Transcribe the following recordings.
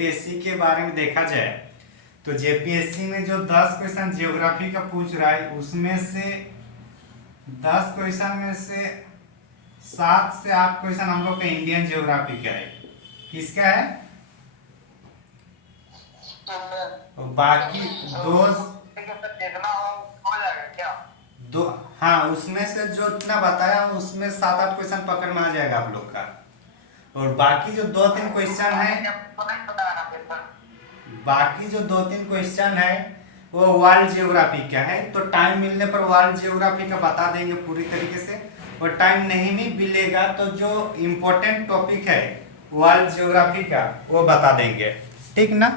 JPSC के बारे में देखा जाए तो जेपीएससी में जो 10 क्वेश्चन ज्योग्राफी का पूछ रहा है उसमें से 10 क्वेश्चन में से 7 से 8 क्वेश्चन हम लोग का इंडियन ज्योग्राफी का है। किसका है? और बाकी दो हाँ, उसमें से जो इतना बताया उसमें 7-8 क्वेश्चन पकड़ में आ जाएगा आप लोग का। और बाकी जो 2-3 क्वेश्चन है वो वर्ल्ड ज्योग्राफी का है। तो टाइम मिलने पर वर्ल्ड ज्योग्राफी का बता देंगे पूरी तरीके से, और टाइम नहीं भी मिलेगा तो जो इम्पोर्टेंट टॉपिक है वर्ल्ड ज्योग्राफी का वो बता देंगे, ठीक ना।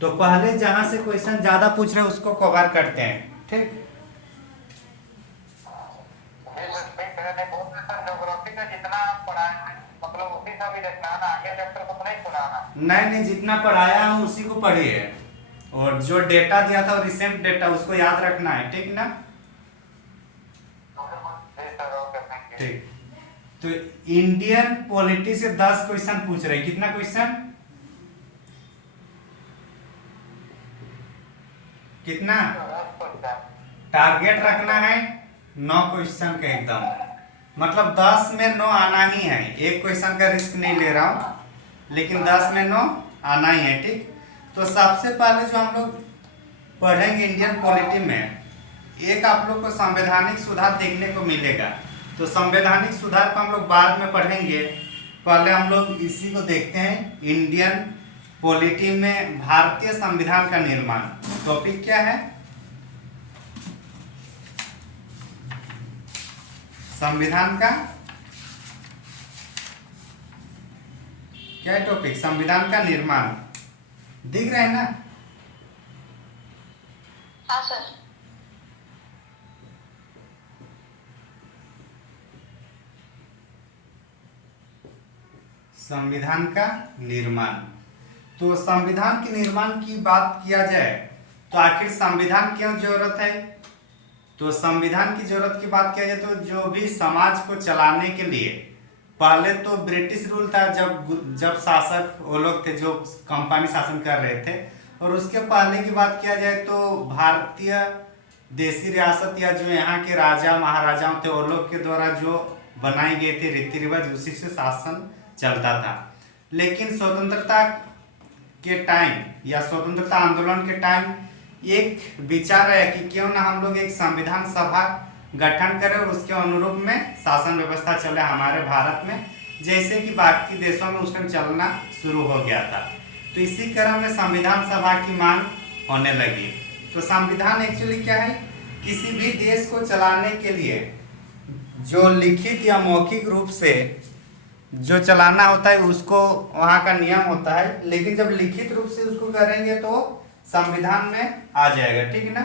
तो पहले जहां से क्वेश्चन ज्यादा पूछ रहे हैं उसको कवर करते हैं, ठीक। नहीं, जितना पढ़ाया हूँ उसी को पढ़िए, और जो डेटा दिया था रिसेंट डेटा उसको याद रखना है, ठीक ना। ठीक, तो इंडियन पॉलिटी से 10 क्वेश्चन पूछ रहे हैं। कितना क्वेश्चन? कितना टारगेट रखना है? 9 क्वेश्चन का एकदम, मतलब 10 में 9 आना ही है। एक क्वेश्चन का रिस्क नहीं ले रहा हूं, लेकिन 10 में 9 आना ही है, ठीक। तो सबसे पहले जो हम लोग पढ़ेंगे इंडियन पॉलिटी में, एक आप लोग को संवैधानिक सुधार देखने को मिलेगा। तो संवैधानिक सुधार को हम लोग बाद में पढ़ेंगे, पहले हम लोग इसी को देखते हैं। इंडियन पॉलिटी में भारतीय संविधान का निर्माण, टॉपिक क्या है? संविधान का क्या है टॉपिक? संविधान का निर्माण। दिख रहा है ना? हाँ सर। संविधान का निर्माण। तो संविधान के निर्माण की बात किया जाए तो आखिर संविधान क्यों जरूरत है? तो संविधान की जरूरत की बात किया जाए तो जो भी समाज को चलाने के लिए, पहले तो ब्रिटिश रूल था, जब शासक वो लोग थे जो कंपनी शासन कर रहे थे, और उसके पहले की बात किया जाए तो भारतीय देशी रियासत या जो यहाँ के राजा महाराजाओं थे वो लोग के द्वारा जो बनाई गई थी रीति रिवाज, उसी से शासन चलता था। लेकिन स्वतंत्रता के टाइम या स्वतंत्रता आंदोलन के टाइम एक विचार है कि क्यों ना हम लोग एक संविधान सभा गठन करें और उसके अनुरूप में शासन व्यवस्था चले हमारे भारत में, जैसे कि बाकी देशों में उस टाइम चलना शुरू हो गया था। तो इसी क्रम में संविधान सभा की मांग होने लगी। तो संविधान एक्चुअली क्या है? किसी भी देश को चलाने के लिए जो लिखित या मौखिक रूप से जो चलाना होता है उसको वहाँ का नियम होता है, लेकिन जब लिखित रूप से उसको करेंगे तो संविधान में आ जाएगा, ठीक ना।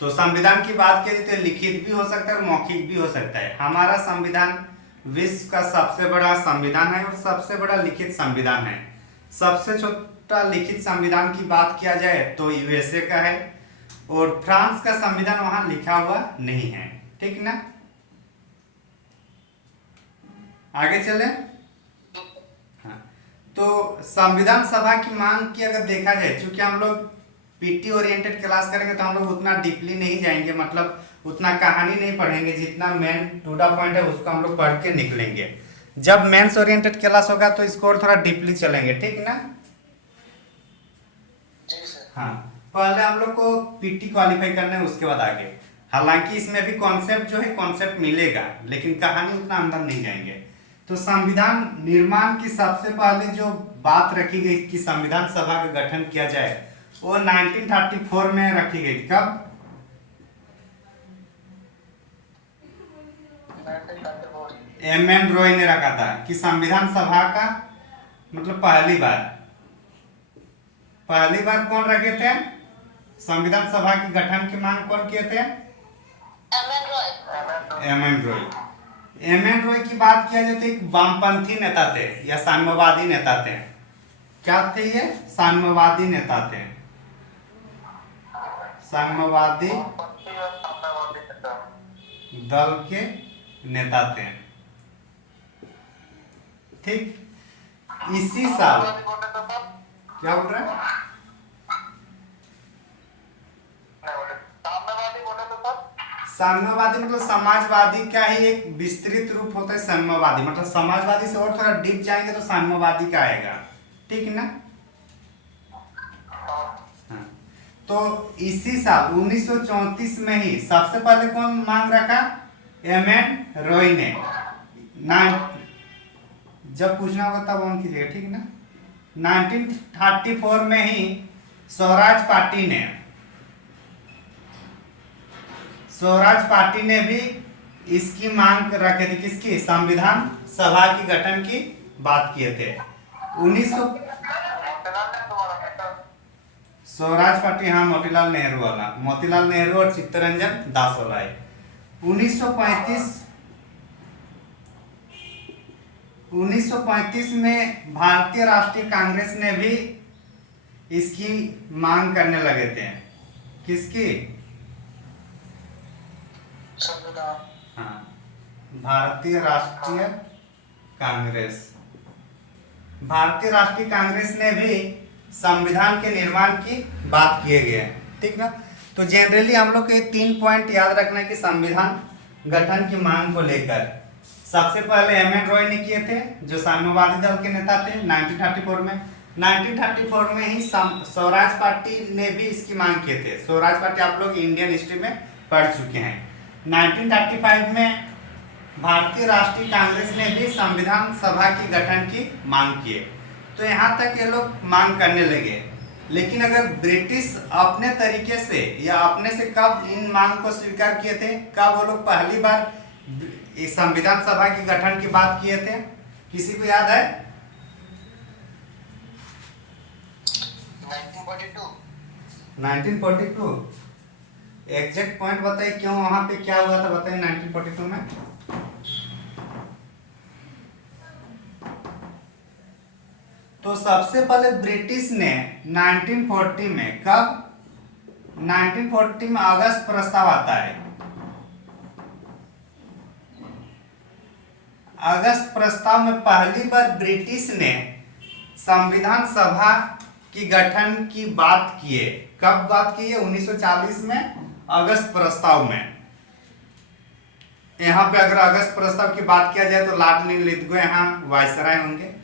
तो संविधान की बात करें तो लिखित भी हो सकता है और मौखिक भी हो सकता है। हमारा संविधान विश्व का सबसे बड़ा संविधान है और सबसे बड़ा लिखित संविधान है। सबसे छोटा लिखित संविधान की बात किया जाए तो यूएसए का है, और फ्रांस का संविधान वहां लिखा हुआ नहीं है, ठीक ना। आगे चले। हाँ, तो संविधान सभा की मांग की अगर देखा जाए, क्योंकि हम लोग पीटी ओरिएंटेड क्लास करेंगे तो हम लोग उतना डीपली नहीं जाएंगे, मतलब उतना कहानी नहीं पढ़ेंगे, जितना मेन टू द पॉइंट है उसको हम लोग पढ़ के निकलेंगे। जब मेंस ओरिएंटेड क्लास होगा तो इसको और थोड़ा डीपली चलेंगे, ठीक ना। हाँ, पहले हम लोग को पीटी क्वालिफाई करना है, उसके बाद आगे। हालांकि इसमें भी कॉन्सेप्ट जो है कॉन्सेप्ट मिलेगा, लेकिन कहानी उतना अंदर नहीं जाएंगे। तो संविधान निर्माण की सबसे पहले जो बात रखी गई कि संविधान सभा का गठन किया जाए वो 1934 में रखी गई। कब? एम.एन. रॉय ने रखा था कि संविधान सभा का मतलब पहली बार कौन रखे थे? संविधान सभा के गठन की मांग कौन किए थे? एम.एन. रॉय। एम.एन. रॉय की बात किया जाए तो एक वामपंथी नेता थे या साम्यवादी नेता थे। क्या थे ये? साम्यवादी नेता थे, साम्यवादी दल के नेता थे, ठीक। इसी साल क्या बोल रहा है? साम्यवादी बोले तो सर। साम्यवादी मतलब समाजवादी का ही एक विस्तृत रूप होता है साम्यवादी, मतलब समाजवादी से और थोड़ा डीप जाएंगे तो साम्यवादी का आएगा, ठीक है ना? हाँ। तो इसी साल 1934 में ही सबसे पहले कौन मांग रखा? एम एन रॉय ने। ना जब पूछना होगा तब ऑन कीजिएगा, ठीक है ना? 1934 में ही स्वराज पार्टी ने भी इसकी मांग रखे थे, किसकी? संविधान सभा की गठन की बात किए थे। 1900 स्वराज पार्टी, हाँ, मोतीलाल नेहरू वाला, मोतीलाल नेहरू और चित्तरंजन दास वाला है। 1935 में भारतीय राष्ट्रीय कांग्रेस ने भी इसकी मांग करने लगे थे। किसकी? हाँ, भारतीय राष्ट्रीय कांग्रेस ने भी संविधान के निर्माण की बात किए गए, ठीक ना? तो जनरली हम लोग के 3 पॉइंट याद रखना है कि संविधान गठन की मांग को लेकर सबसे पहले एम एन रॉय ने किए थे, जो साम्यवादी दल के नेता थे 1934 में। 1934 में ही स्वराज पार्टी ने भी इसकी मांग किए थे। स्वराज पार्टी आप लोग इंडियन हिस्ट्री में पढ़ चुके हैं। 1935 में भारतीय राष्ट्रीय कांग्रेस ने भी संविधान सभा की गठन की मांग की। तो यहाँ तक ये लोग मांग करने लगे, लेकिन अगर ब्रिटिश अपने तरीके से या अपने से कब इन मांग को स्वीकार किए थे, कब वो लोग पहली बार संविधान सभा की गठन की बात किए थे? किसी को याद है? 1942। एग्जैक्ट पॉइंट बताइए, क्यों वहां पे क्या हुआ था, बताइए 1942 में। तो सबसे पहले ब्रिटिश ने 1940 में, कब? 1940 में अगस्त प्रस्ताव आता है। अगस्त प्रस्ताव में पहली बार ब्रिटिश ने संविधान सभा की गठन की बात की है। कब बात की है? 1940 में अगस्त प्रस्ताव में। यहाँ पे अगर अगस्त प्रस्ताव की बात किया जाए तो लॉर्ड लिथगो यहाँ वायसराय होंगे।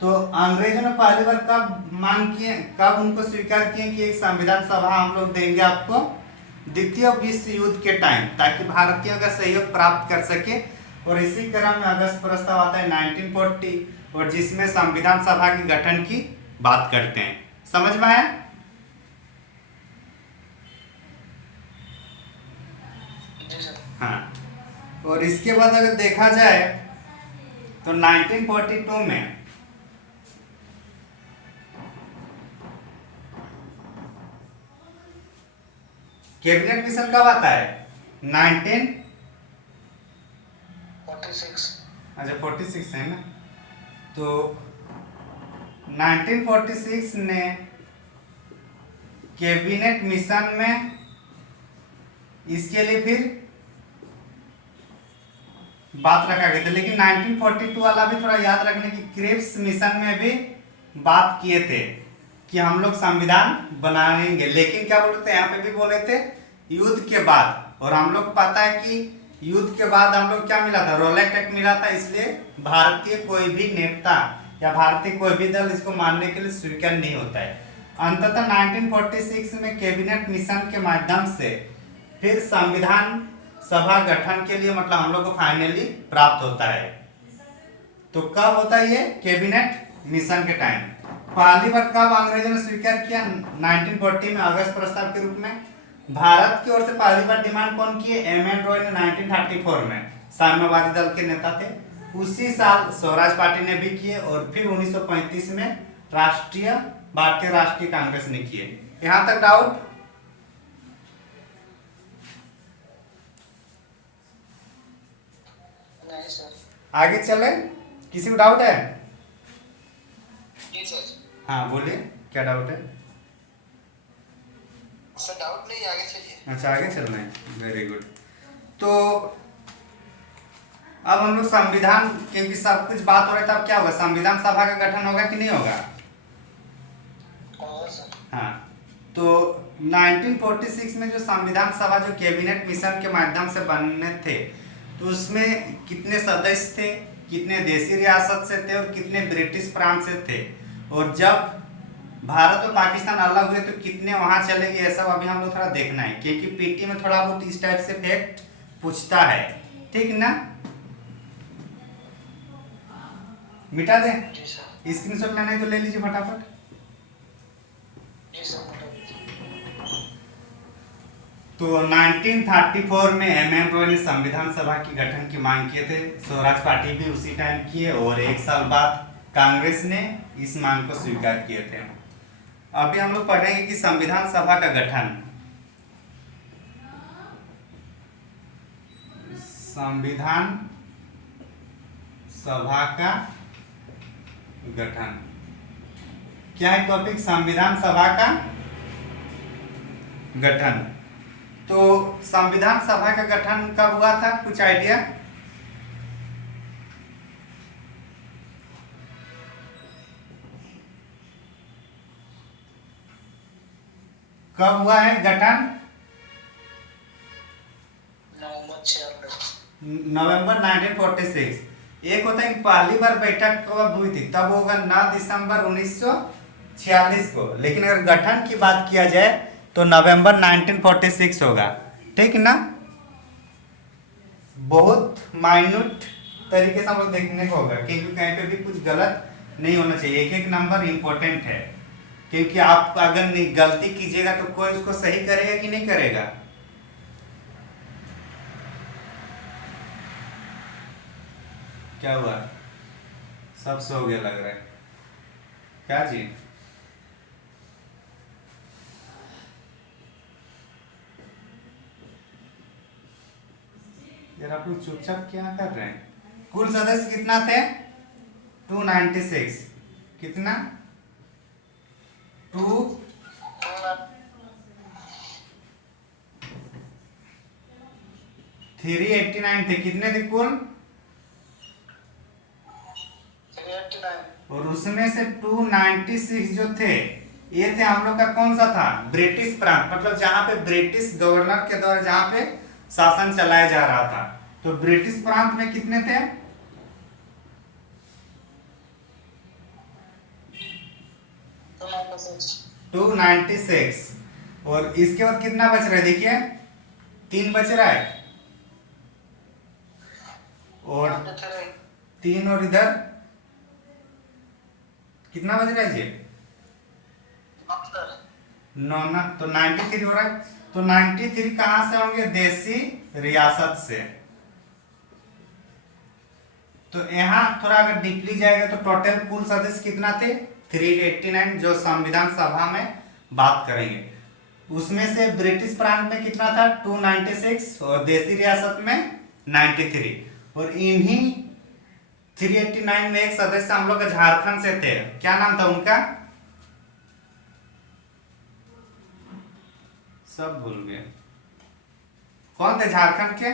तो अंग्रेजों ने पहली बार कब मांग किए, कब उनको स्वीकार किए कि एक संविधान सभा हम लोग देंगे आपको? द्वितीय विश्व युद्ध के टाइम, ताकि भारतीयों का सहयोग प्राप्त कर सके। और इसी क्रम में अगस्त प्रस्ताव आता है 1940, और जिसमें संविधान सभा के गठन की बात करते हैं। समझ में आया? हाँ। और इसके बाद अगर देखा जाए तो 1942 में कैबिनेट मिशन कब आता है? 1946। अच्छा, 46 है ना? तो 1946 ने कैबिनेट मिशन में इसके लिए फिर बात रखा गया था। लेकिन 1942 वाला भी थोड़ा याद रखने की, क्रिप्स मिशन में भी बात किए थे कि हम लोग संविधान बनाएंगे। लेकिन क्या बोले थे यहाँ पे भी बोले थे? युद्ध के बाद। और हम लोग को पता है कि युद्ध के बाद हम लोग क्या मिला था? रोलेट एक्ट मिला था। इसलिए भारतीय कोई भी नेता या भारतीय कोई भी दल इसको मानने के लिए स्वीकार नहीं होता है। अंततः 1946 में कैबिनेट मिशन के माध्यम से फिर संविधान सभा गठन के लिए मतलब हम लोग को फाइनली प्राप्त होता है। तो कब होता है ये? कैबिनेट मिशन के टाइम। पहली बार कब अंग्रेजों ने स्वीकार किया? 1940 में अगस्त प्रस्ताव के रूप में। भारत की ओर से पहली बार डिमांड कौन किए? एम एन रॉय ने 1934 में, साम्यवादी दल के नेता थे। उसी साल स्वराज पार्टी ने भी किए, और फिर 1935 में भारतीय राष्ट्रीय कांग्रेस ने किए। यहां तक डाउट? नहीं सर। आगे चले? किसी को डाउट है? जी सर। हाँ बोलिए, क्या डाउट है? सर डाउट नहीं, आगे चलिए। अच्छा, आगे चलना है, वेरी गुड। तो अब हम लोग संविधान, क्योंकि सब कुछ बात हो रहा है, तब क्या होगा? संविधान सभा का गठन होगा कि नहीं होगा? हाँ, तो 1946 में जो संविधान सभा जो कैबिनेट मिशन के माध्यम से बनने थे, तो उसमें कितने सदस्य थे, कितने देसी रियासत से थे और कितने ब्रिटिश प्रांत से थे, और जब भारत और पाकिस्तान अलग हुए तो कितने वहां चले गए, ये सब अभी हम लोग थोड़ा देखना है, क्योंकि पीटी में थोड़ा बहुत इस टाइप से फैक्ट पूछता है। ठीक ना, मिटा दे, जी सर। स्क्रीनशॉट लेना है तो ले लीजिए फटाफट। जी सर। तो 1934 में एम रॉय ने संविधान सभा की गठन की मांग किए थे, स्वराज पार्टी भी उसी टाइम किए, और एक साल बाद कांग्रेस ने इस मांग को स्वीकार किए थे। अभी हम लोग पढ़ेंगे कि संविधान सभा का गठन, संविधान सभा का गठन क्या है टॉपिक, संविधान सभा का गठन। तो संविधान सभा का गठन कब हुआ था, कुछ आइडिया? कब हुआ है गठन? नवंबर 1946। एक होता है कि पहली बार बैठक कब हुई थी, तब होगा 9 दिसंबर 1946 को, लेकिन अगर गठन की बात किया जाए तो नवंबर 1946 होगा। ठीक ना, बहुत माइन्यूट तरीके से हम लोग देखने को होगा, क्योंकि कहीं पे भी कुछ गलत नहीं होना चाहिए, एक एक नंबर इंपॉर्टेंट है, क्योंकि आप अगर गलती कीजिएगा तो कोई उसको सही करेगा कि नहीं करेगा। क्या हुआ, सब सो गया लग रहा है, क्या जी? यार आप लोग चुपचाप क्या कर रहे हैं? कुल सदस्य कितना थे? 296। कितना? 2 389 थे। कितने थे कुल? 389। और उसमें से 296 जो थे, ये थे हम लोग का कौन सा था, ब्रिटिश प्रांत, मतलब जहां पे ब्रिटिश गवर्नर के द्वारा जहां पे शासन चलाया जा रहा था। तो ब्रिटिश प्रांत में कितने थे? 296। और इसके बाद कितना बच रहा है, देखिए 3 बच रहा है, और 3 और इधर कितना बज रहा है जी? 9 ना, तो 93 हो रहा है। तो 93 कहां से होंगे, देसी रियासत से। तो यहाँ थोड़ा अगर डीपली जाएगा तो टोटल कुल सदस्य कितना थे, 389, जो संविधान सभा में बात करेंगे। उसमें से ब्रिटिश प्रांत में कितना था, 296, और देसी रियासत में 93। और इन्हीं 389 में एक सदस्य हम लोग झारखंड से थे, क्या नाम था उनका? सब भूल गए, कौन थे झारखंड के?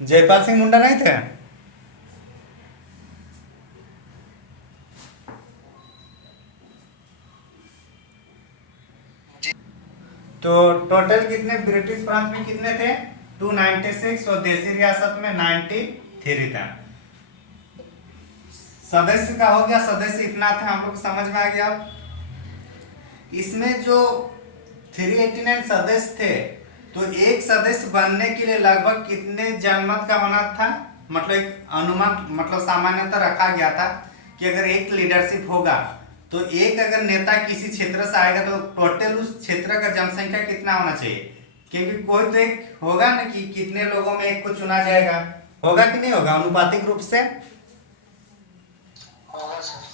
जयपाल सिंह मुंडा नहीं थे? तो टोटल कितने ब्रिटिश प्रांत में कितने थे, 296, और देसी रियासत में 93 था। सदस्य का हो गया, सदस्य इतना थे, हम लोग समझ में आ गया। इसमें जो 389 सदस्य थे, तो एक सदस्य बनने के लिए लगभग कितने जनमत का होना था, मतलब एक अनुमान, मतलब सामान्यतः रखा गया था कि अगर एक लीडरशिप होगा तो एक अगर नेता किसी क्षेत्र से आएगा तो टोटल उस क्षेत्र का जनसंख्या कितना होना चाहिए, क्योंकि कोई तो एक होगा ना कि कितने लोगों में एक को चुना जाएगा, होगा कि नहीं होगा अनुपातिक रूप से?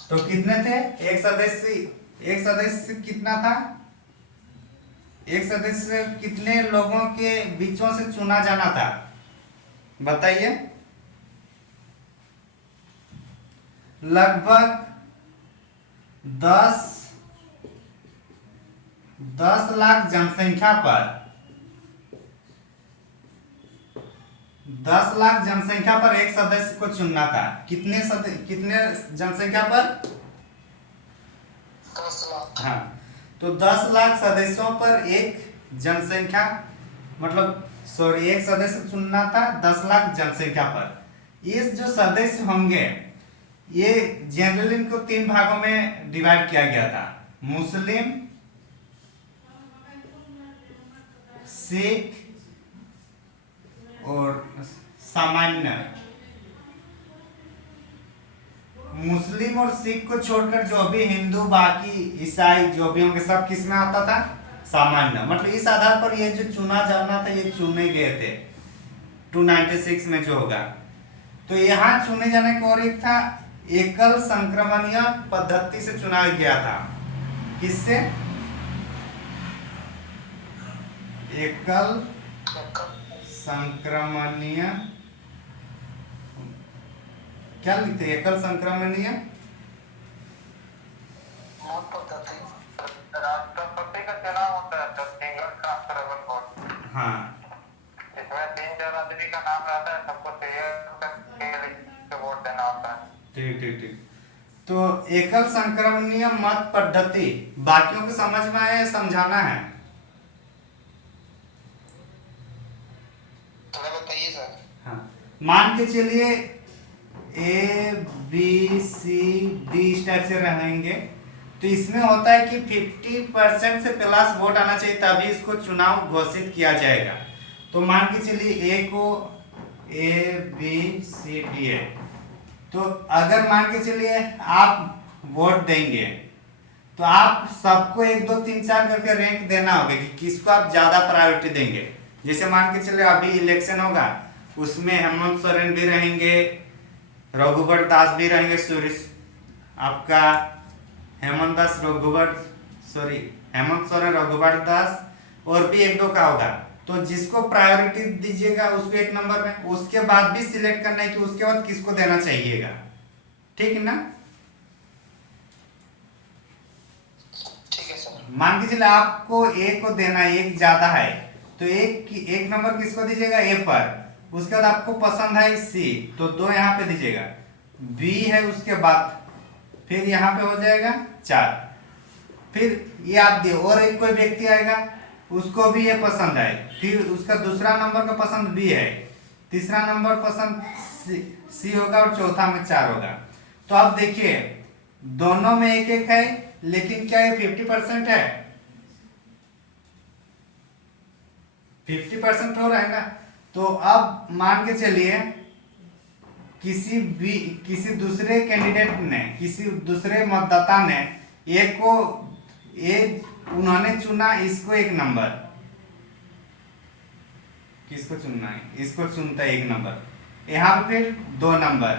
तो कितने थे, एक सदस्य कितना था, एक सदस्य कितने लोगों के बीचों से चुना जाना था, बताइए? लगभग 10 लाख जनसंख्या पर, 10 लाख जनसंख्या पर एक सदस्य को चुनना था। कितने जनसंख्या पर? 10 लाख। हाँ, तो 10 लाख सदस्यों पर एक जनसंख्या, मतलब सॉरी, एक सदस्य चुनना था 10 लाख जनसंख्या पर। इस जो सदस्य होंगे, ये जनरली इनको 3 भागों में डिवाइड किया गया था: मुस्लिम, सिख और सामान्य। मुस्लिम और सिख को छोड़कर जो भी हिंदू, बाकी ईसाई जो भी होंगे, सब किस में आता था? सामान्य। मतलब इस आधार पर ये जो चुना जाना था, ये चुने गए थे 296 में जो होगा। तो यहाँ चुने जाने का और एक था, एकल संक्रमणीय पद्धति से चुना गया था। किससे? एकल संक्रमणीय, क्या लिखते हैं? एकल संक्रमणीय मत पद्धति। राष्ट्रपति का चुनाव होता है तो सिंगल ट्रांसफरेबल वोट। हाँ, इसमें 3 आदमी का नाम रहता है, सबको चाहिए वोट देना होता है। ठीक ठीक ठीक। तो एकल संक्रमणीय मत पद्धति बाकियों को समझ में आया? समझाना है? थोड़ा बताइए सर। हाँ, मान के चलिए ए बी सी डी इस टाइप से रहेंगे। तो इसमें होता है कि 50% से प्लस वोट आना चाहिए, तभी इसको चुनाव घोषित किया जाएगा। तो मान के चलिए ए को ए बी सी डी है, तो अगर मान के चलिए आप वोट देंगे, तो आप सबको 1 2 3 4 करके रैंक देना होगा कि किसको आप ज्यादा प्रायोरिटी देंगे। जैसे मान के चलिए अभी इलेक्शन होगा, उसमें हेमंत सोरेन भी रहेंगे, रघुवर दास भी रहेंगे, आपका हेमंत सोरेन, रघुवर दास, और भी 1 2 का होगा। तो जिसको प्रायोरिटी दीजिएगा उसको 1 नंबर में, उसके बाद भी सिलेक्ट करना है कि उसके बाद किसको देना चाहिएगा। ठीक है ना? ठीक है सर। मान के चलिए आपको ए को देना है, एक ज्यादा है, तो एक नंबर किसको दीजिएगा? ए पर। उसके बाद आपको पसंद है सी, तो 2 यहाँ पे दीजिएगा। बी है उसके बाद, फिर यहाँ पे हो जाएगा 4। फिर ये आप दिए, और एक कोई व्यक्ति आएगा, उसको भी ये पसंद है, फिर उसका दूसरा नंबर का पसंद बी है, तीसरा नंबर पसंद सी होगा, और चौथा में 4 होगा। तो आप देखिए दोनों में 1 1 है, लेकिन क्या ये 50% है? 50% हो रहा है ना? तो अब मान के चलिए किसी दूसरे कैंडिडेट ने, किसी दूसरे मतदाता ने उन्होंने चुना इसको 1 नंबर, किसको चुनना है? इसको चुनता है 1 नंबर, यहाँ पे फिर 2 नंबर,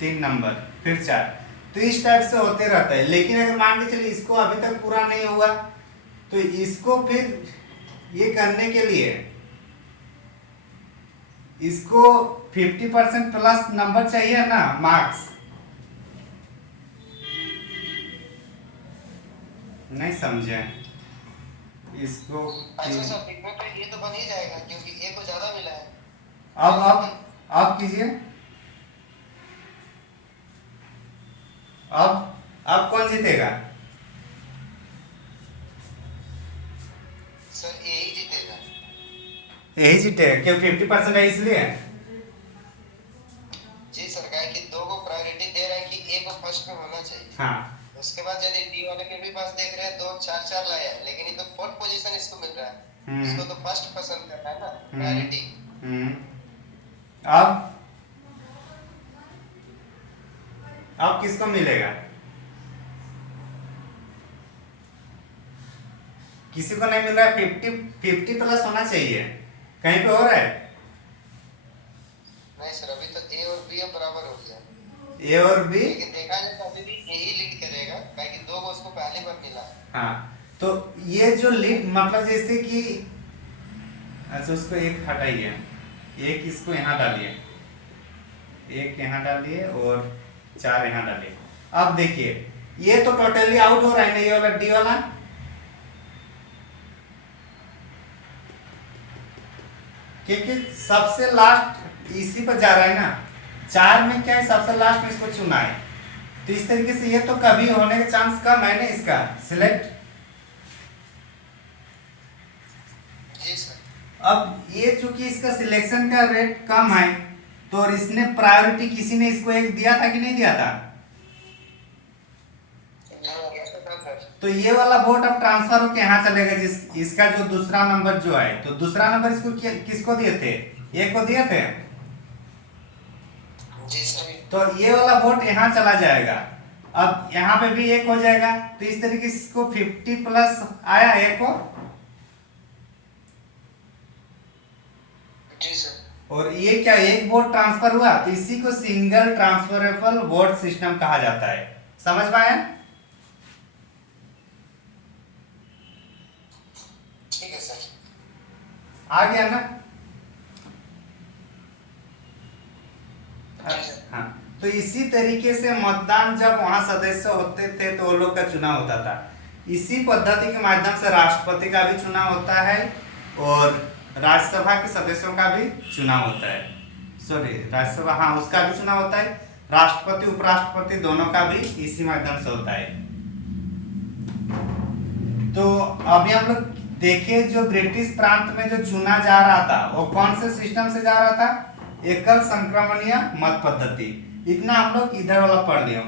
3 नंबर, फिर 4। तो इस टाइप से होते रहता है। लेकिन अगर मान के चलिए इसको अभी तक पूरा नहीं हुआ, तो इसको फिर ये करने के लिए इसको 50% प्लस नंबर चाहिए ना, मार्क्स। नहीं समझे इसको? अच्छा सर, इसमें तो ये तो बन ही जाएगा क्योंकि ए को ज्यादा मिला है। अब कीजिए। अब कौन जीतेगा? सर ए ही जीतेगा। यही जीतेगा क्यों? 50% है इसलिए। जी सर, क्या है कि 2 को प्रायोरिटी दे रहा है कि ए को फर्स्ट में होना चाहिए। हाँ, उसके बाद यदि डी वाले के भी पास देख रहे हैं 2 4 4 लाया है, लेकिन ये तो 4th पोजीशन इसको मिल रहा है। इसको तो फर्स्ट पसंद करना है ना, प्रायोरिटी। अब किसको मिलेगा? किसी को नहीं मिल रहा है। 50 प्लस होना चाहिए। कहीं पे हो रहा है? नहीं सर, अभी तो ए और बी बराबर हो गया। ए और बी, लेकिन देखा जाए तो अभी भी ए ही लीड करेगा, क्योंकि 2 को उसको पहली बार मिला है। हाँ, तो ये जो लीड मतलब जैसे कि, अच्छा उसको 1 हटाइए, 1 इसको यहाँ डालिए, 1 यहाँ डालिए और 4 यहाँ डालिए। अब देखिए ये तो टोटली आउट हो रहा है ना, ये वाला डी वाला। क्योंकि सबसे लास्ट इसी पर जा रहा है ना। 4 में क्या है, सबसे लास्ट में इसको चुना है, तो इस तरीके से ये तो कभी होने का चांस कम है ना इसका सिलेक्ट। जी सर। अब ये चूंकि इसका सिलेक्शन का रेट कम है तो इसने प्रायोरिटी किसी ने इसको एक दिया था कि नहीं दिया था? तो ये वाला वोट अब ट्रांसफर होके यहाँ चलेगा, जिस इसका जो दूसरा नंबर जो है, तो दूसरा नंबर इसको किसको दिए थे? ए को दिए थे। जी सर। तो ये वाला वोट यहाँ चला जाएगा, अब यहाँ पे भी एक हो जाएगा। तो इस तरीके से इसको 50 प्लस आया ए को। जी सर। और ये क्या एक वोट ट्रांसफर हुआ, तो इसी को सिंगल ट्रांसफरेबल वोट सिस्टम कहा जाता है। समझ पाए? ठीक है सर। आ गया ना? हाँ, तो इसी तरीके से मतदान जब वहां सदस्य होते थे तो वो लोग का चुनाव होता था। इसी पद्धति के माध्यम से राष्ट्रपति का भी चुनाव होता है और राज्यसभा के सदस्यों का भी चुनाव होता है। सॉरी, राज्यसभा, हाँ, उसका भी चुनाव होता है। राष्ट्रपति उपराष्ट्रपति दोनों का भी इसी माध्यम से होता है। तो अभी हम लोग देखिए, जो ब्रिटिश प्रांत में जो चुना जा रहा था वो कौन से सिस्टम से जा रहा था? एकल संक्रमणीय मत पद्धति। इतना हम लोग इधर वाला पढ़ लिया।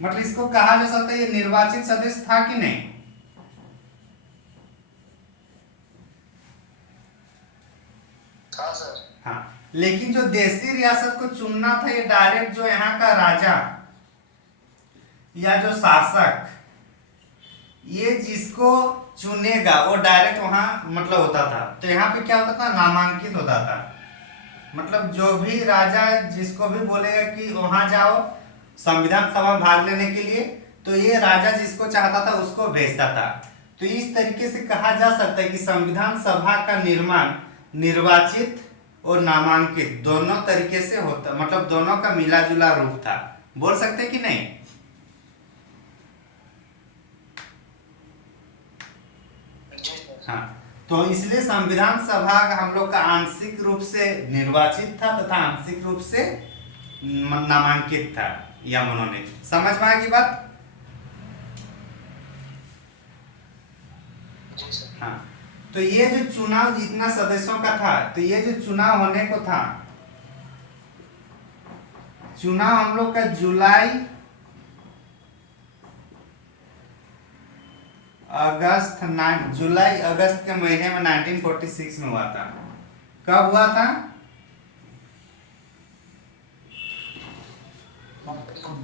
मतलब इसको कहा जा सकता है ये निर्वाचित सदस्य था कि नहीं? हाँ सर। हाँ, लेकिन जो देशी रियासत को चुनना था ये डायरेक्ट जो यहाँ का राजा या जो शासक, ये जिसको चुनेगा वो डायरेक्ट वहां मतलब होता था। तो यहाँ पे क्या होता था? नामांकित होता था। मतलब जो भी राजा जिसको भी बोलेगा कि वहां जाओ संविधान सभा में भाग लेने के लिए, तो ये राजा जिसको चाहता था उसको भेजता था। तो इस तरीके से कहा जा सकता है कि संविधान सभा का निर्माण निर्वाचित और नामांकित दोनों तरीके से होता, मतलब दोनों का मिला जुला रूप था। बोल सकते कि नहीं? हाँ, तो इसलिए संविधान सभा हम लोग का आंशिक रूप से निर्वाचित था तथा आंशिक रूप से नामांकित था या मनोनीत। समझ में आएगी बात? हाँ, तो ये जो चुनाव जितना सदस्यों का था, तो ये जो चुनाव होने को था, चुनाव हम लोग का जुलाई अगस्त के महीने में 1946 में हुआ था। कब हुआ था?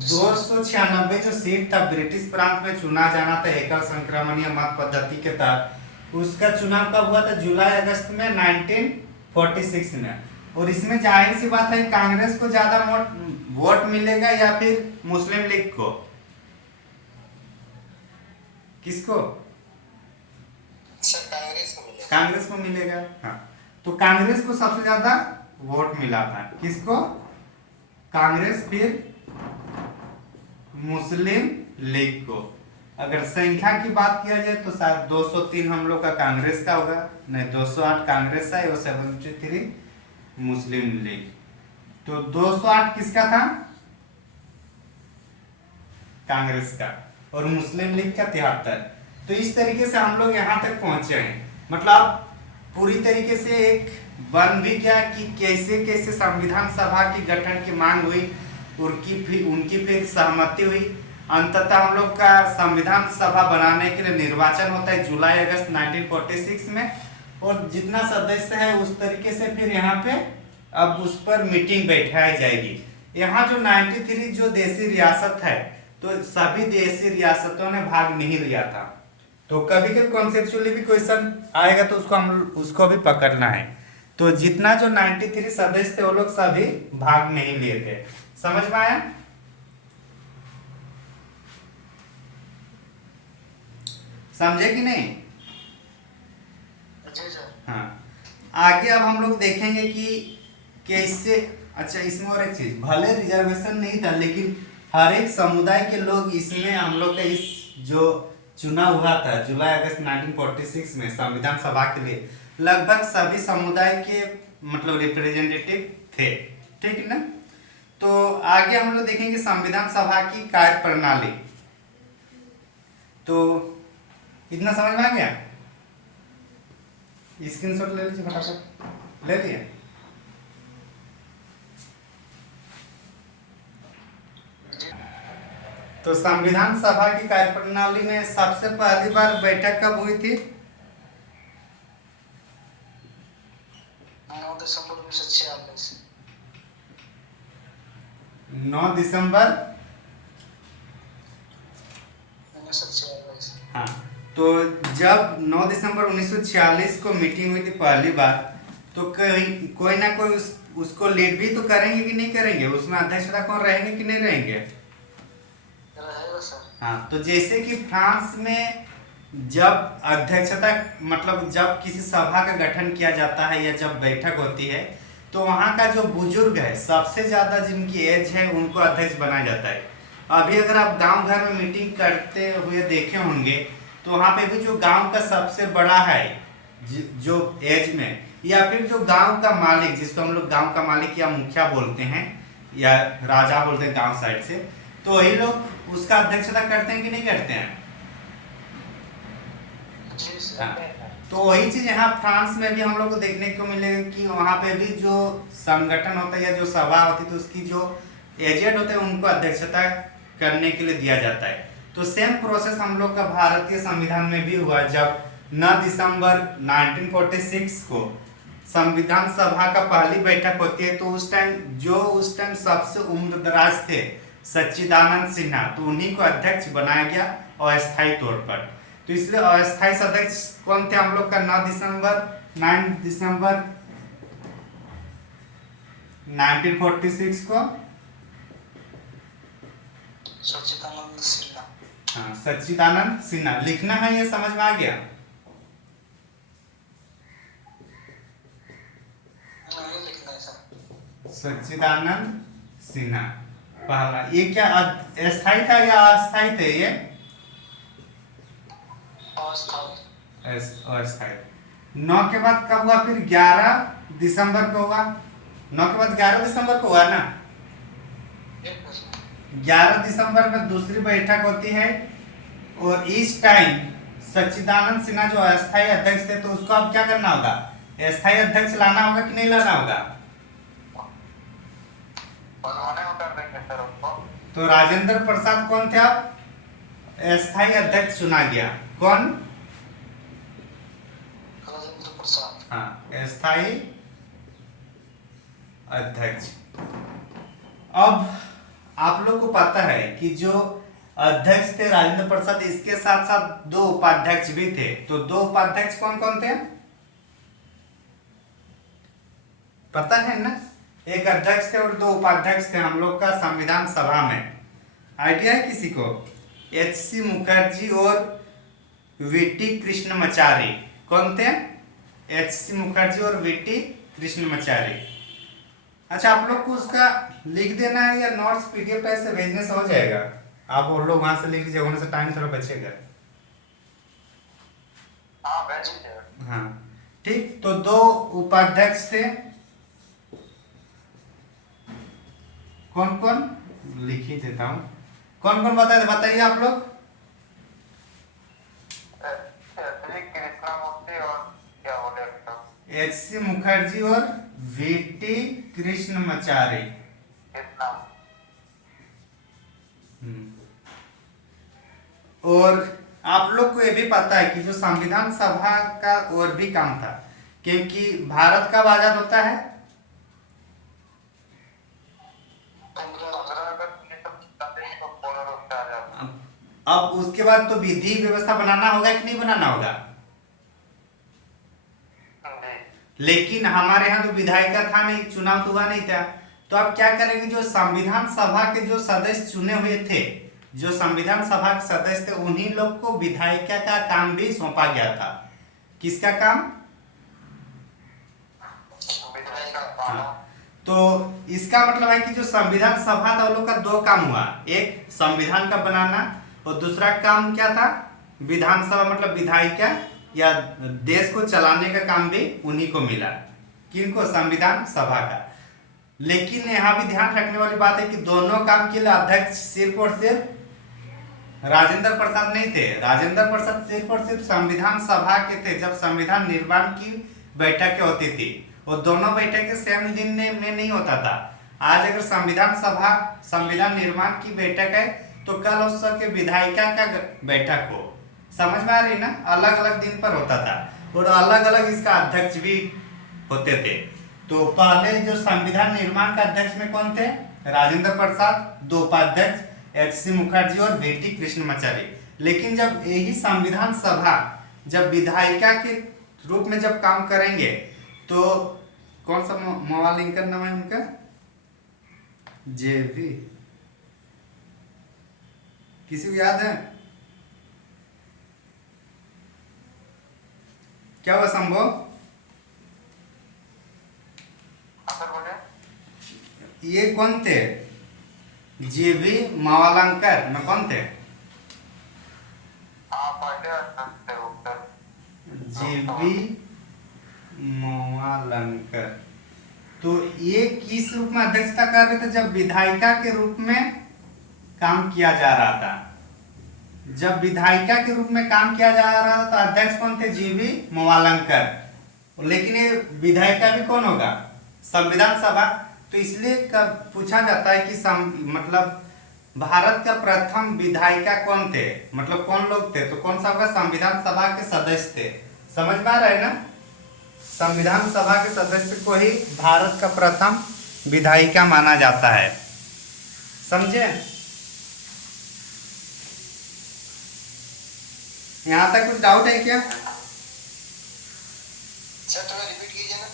296 जो सीट था ब्रिटिश प्रांत में चुना जाना था एकल संक्रमणीय मत पद्धति के तहत, उसका चुनाव कब हुआ था? जुलाई अगस्त में 1946 में। और इसमें जाहिर सी बात है कांग्रेस को ज्यादा वोट मिलेगा या फिर मुस्लिम लीग को? किसको? सर कांग्रेस को मिलेगा। कांग्रेस को मिलेगा। हाँ, तो कांग्रेस को सबसे ज्यादा वोट मिला था। किसको? कांग्रेस, फिर मुस्लिम लीग को। अगर संख्या की बात किया जाए तो शायद 203 हम लोग का कांग्रेस का होगा, नहीं 208 कांग्रेस का है और 73 मुस्लिम लीग। तो 208 किसका था? कांग्रेस का, और मुस्लिम लीग का 73। तो इस तरीके से हम लोग यहाँ तक पहुंचे हैं। मतलब पूरी तरीके से एक बन भी गया कि कैसे कैसे संविधान सभा की गठन की मांग हुई, उनकी फिर सहमति हुई। अंततः हम लोग का संविधान सभा बनाने के लिए निर्वाचन होता है जुलाई अगस्त 1946 में, और जितना सदस्य है उस तरीके से फिर यहाँ पे अब उस पर मीटिंग बैठाई जाएगी। यहाँ जो 93 जो देशी रियासत है, तो सभी देशी रियासतों ने भाग नहीं लिया था। तो कभी कभी कॉन्सेप्चुअली भी क्वेश्चन आएगा तो उसको भी पकड़ना है। तो जितना जो 93 सदस्य थे वो लोग सभी भाग नहीं लिए थे। समझ में आया? समझे कि नहीं? हाँ, आगे अब हम लोग देखेंगे कि कैसे। अच्छा, इसमें और एक चीज, भले रिजर्वेशन नहीं था लेकिन हर एक समुदाय के लोग इसमें, हम लोग का इस जो चुनाव हुआ था जुलाई अगस्त 1946 में संविधान सभा के लिए, लगभग सभी समुदाय के मतलब रिप्रेजेंटेटिव थे। ठीक है ना? तो आगे हम लोग देखेंगे संविधान सभा की कार्य प्रणाली। तो इतना समझ में आ गया? स्क्रीनशॉट ले लीजिए फटाफट। ले लिया? तो संविधान सभा की कार्यप्रणाली में सबसे पहली बार बैठक कब हुई थी? 9 दिसंबर 1946। 9 दिसंबर 1946। हाँ, तो जब 9 दिसंबर 1946 को मीटिंग हुई थी पहली बार, तो कोई ना कोई उसको लीड भी तो करेंगे कि नहीं करेंगे? उसमें अध्यक्षता कौन रहेंगे कि नहीं रहेंगे? रहेगा सर। हाँ, तो जैसे कि फ्रांस में जब अध्यक्षता मतलब जब किसी सभा का गठन किया जाता है या जब बैठक होती है, तो वहाँ का जो बुजुर्ग है, सबसे ज्यादा जिनकी एज है, उनको अध्यक्ष बनाया जाता है। अभी अगर आप गांव घर में मीटिंग करते हुए देखे होंगे, तो वहाँ पे भी जो गांव का सबसे बड़ा है जो एज में, या फिर जो गांव का मालिक, जिसको हम लोग गांव का मालिक या मुखिया बोलते हैं या राजा बोलते हैं गांव साइड से, तो वही लोग उसका अध्यक्षता करते हैं कि नहीं करते हैं? हाँ, तो वही चीज यहाँ फ्रांस में भी हम लोग को देखने को मिलेगा कि वहाँ पे भी जो संगठन होता है या जो सभा होती है, तो उसकी जो एजेंट होते हैं उनको अध्यक्षता करने के लिए दिया जाता है। तो सेम प्रोसेस हम लोग का भारतीय संविधान में भी हुआ। जब 9 दिसंबर 1946 को संविधान सभा का पहली बैठक होती है, तो उस टाइम सबसे उम्रदराज थे सच्चिदानंद सिन्हा, तो उन्हीं को अध्यक्ष बनाया गया अस्थायी तौर पर। तो इसलिए अस्थायी अध्यक्ष कौन थे हम लोग का? 9 दिसंबर 1946 को सच्चिदानंद सिन्हा। हाँ, सच्चिदानंद सिन्हा लिखना है, ये समझ में आ गया? नहीं लिखना है सर। सच्चिदानंद सिन्हा पहला। ये क्या अस्थायी था या अस्थायी थे? ये अस्थायी। 9 के बाद कब हुआ? फिर 11 दिसंबर को हुआ। 9 के बाद 11 दिसंबर को हुआ ना? 11 दिसंबर में दूसरी बैठक होती है, और इस टाइम सच्चिदानंद सिन्हा जो अस्थायी अध्यक्ष थे, तो उसको अब क्या करना होगा? अस्थायी अध्यक्ष लाना होगा कि नहीं लाना होगा? तो राजेंद्र प्रसाद कौन थे? अब अस्थायी अध्यक्ष चुना गया। कौन? राजेंद्र प्रसाद। हाँ, अस्थायी अध्यक्ष। अब आप लोग को पता है कि जो अध्यक्ष थे राजेंद्र प्रसाद, इसके साथ साथ 2 उपाध्यक्ष भी थे। तो 2 उपाध्यक्ष कौन कौन थे? पता है ना? एक अध्यक्ष थे और 2 उपाध्यक्ष थे हम लोग का संविधान सभा में। आइडिया है किसी को? एच.सी. मुखर्जी और वीटी कृष्णमाचारी। कौन थे? एच.सी. मुखर्जी और वीटी कृष्णमाचारी। अच्छा, आप लोग को उसका लिख देना है या नोट्स पीडीएफ टाइप से भेजने से हो जाएगा? आप वो लोग वहां से लिख लीजिए, होने से टाइम थोड़ा बचेगा। हाँ, भेज दीजिए। हाँ, ठीक। तो 2 उपाध्यक्ष थे। कौन कौन? लिख ही देता हूं। कौन कौन बताइए आप लोग। एच.सी. मुखर्जी और वीटी कृष्णमाचारी। और आप लोग को ये भी पता है कि जो संविधान सभा का और भी काम था, क्योंकि भारत कब आजाद होता है? अब उसके बाद तो विधि व्यवस्था बनाना होगा कि नहीं बनाना होगा? लेकिन हमारे यहाँ तो विधायिका था नहीं, चुनाव तो हुआ नहीं था। तो अब क्या करेंगे? जो संविधान सभा के जो सदस्य चुने हुए थे, जो संविधान सभा के सदस्य थे, उन्हीं लोग को विधायिका का काम भी सौंपा गया था। किसका काम? हाँ, तो इसका मतलब है कि जो संविधान सभा था, उन लोग का 2 काम हुआ। एक संविधान का बनाना, और दूसरा काम क्या था? विधानसभा मतलब विधायिका या देश को चलाने का काम भी उन्हीं को मिला। किनको? संविधान सभा का। लेकिन यहाँ भी ध्यान रखने वाली बात है कि दोनों काम के लिए अध्यक्ष सिर्फ और सिर्फ राजेंद्र प्रसाद नहीं थे। राजेंद्र प्रसाद सिर्फ और सिर्फ संविधान सभा के थे जब संविधान निर्माण की बैठकें होती थी, और दोनों बैठकें सेम दिन में नहीं होता था। आज अगर संविधान सभा संविधान निर्माण की बैठक है तो कल उस सबके विधायिका का बैठक हो। समझ में आ रही ना, अलग अलग दिन पर होता था और अलग अलग इसका अध्यक्ष भी होते थे। तो पहले जो संविधान निर्माण का अध्यक्ष में कौन थे? राजेंद्र प्रसाद, दो उपाध्यक्ष एच.सी. मुखर्जी और वी.टी. कृष्णमाचारी। लेकिन जब यही संविधान सभा जब विधायिका के रूप में जब काम करेंगे तो कौन सा मवालिंकर नाम है उनका? जेवी, किसी को याद है क्या हुआ संभव? ये कौन थे? जेवी मवालंकर में कौन थे? जेवी मवालंकर। तो ये किस रूप में अध्यक्षता कर रहे थे? जब विधायिका के रूप में काम किया जा रहा था। जब विधायिका के रूप में काम किया जा रहा था तो अध्यक्ष कौन थे? जीवी मवालंकर। लेकिन ये विधायिका भी कौन होगा? संविधान सभा। तो इसलिए पूछा जाता है कि मतलब भारत का प्रथम विधायिका कौन थे, मतलब कौन लोग थे? तो कौन सा होगा? संविधान सभा के सदस्य थे। समझ में आ रहा है ना? संविधान सभा के सदस्य को ही भारत का प्रथम विधायिका माना जाता है। समझे? यहाँ तक कुछ डाउट है क्या? सर थोड़ा रिपीट कीजिए ना।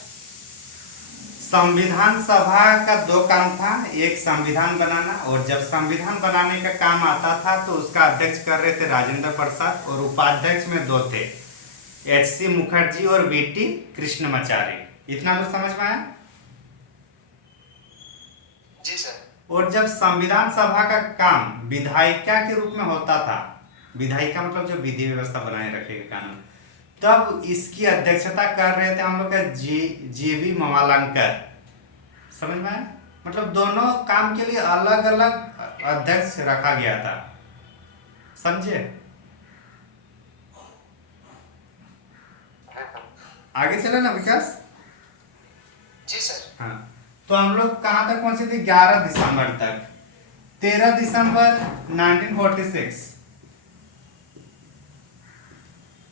संविधान सभा का दो काम था, एक संविधान बनाना, और जब संविधान बनाने का काम आता था तो उसका अध्यक्ष कर रहे थे राजेंद्र प्रसाद, और उपाध्यक्ष में दो थे, एच.सी. मुखर्जी और वी.टी. कृष्णमाचारी। इतना तो समझ में आया? जी सर। और जब संविधान सभा का काम विधायिका के रूप में होता था, विधायिका मतलब जो विधि व्यवस्था बनाए रखेगा कानून, तब इसकी अध्यक्षता कर रहे थे हम लोग का जीवी मवालंकर। समझ में आया? मतलब दोनों काम के लिए अलग अलग अध्यक्ष रखा गया था। समझे? आगे चले ना विकास? जी सर। हाँ, तो हम लोग कहाँ तक पहुंचे थे? 11 दिसंबर तक। 13 दिसंबर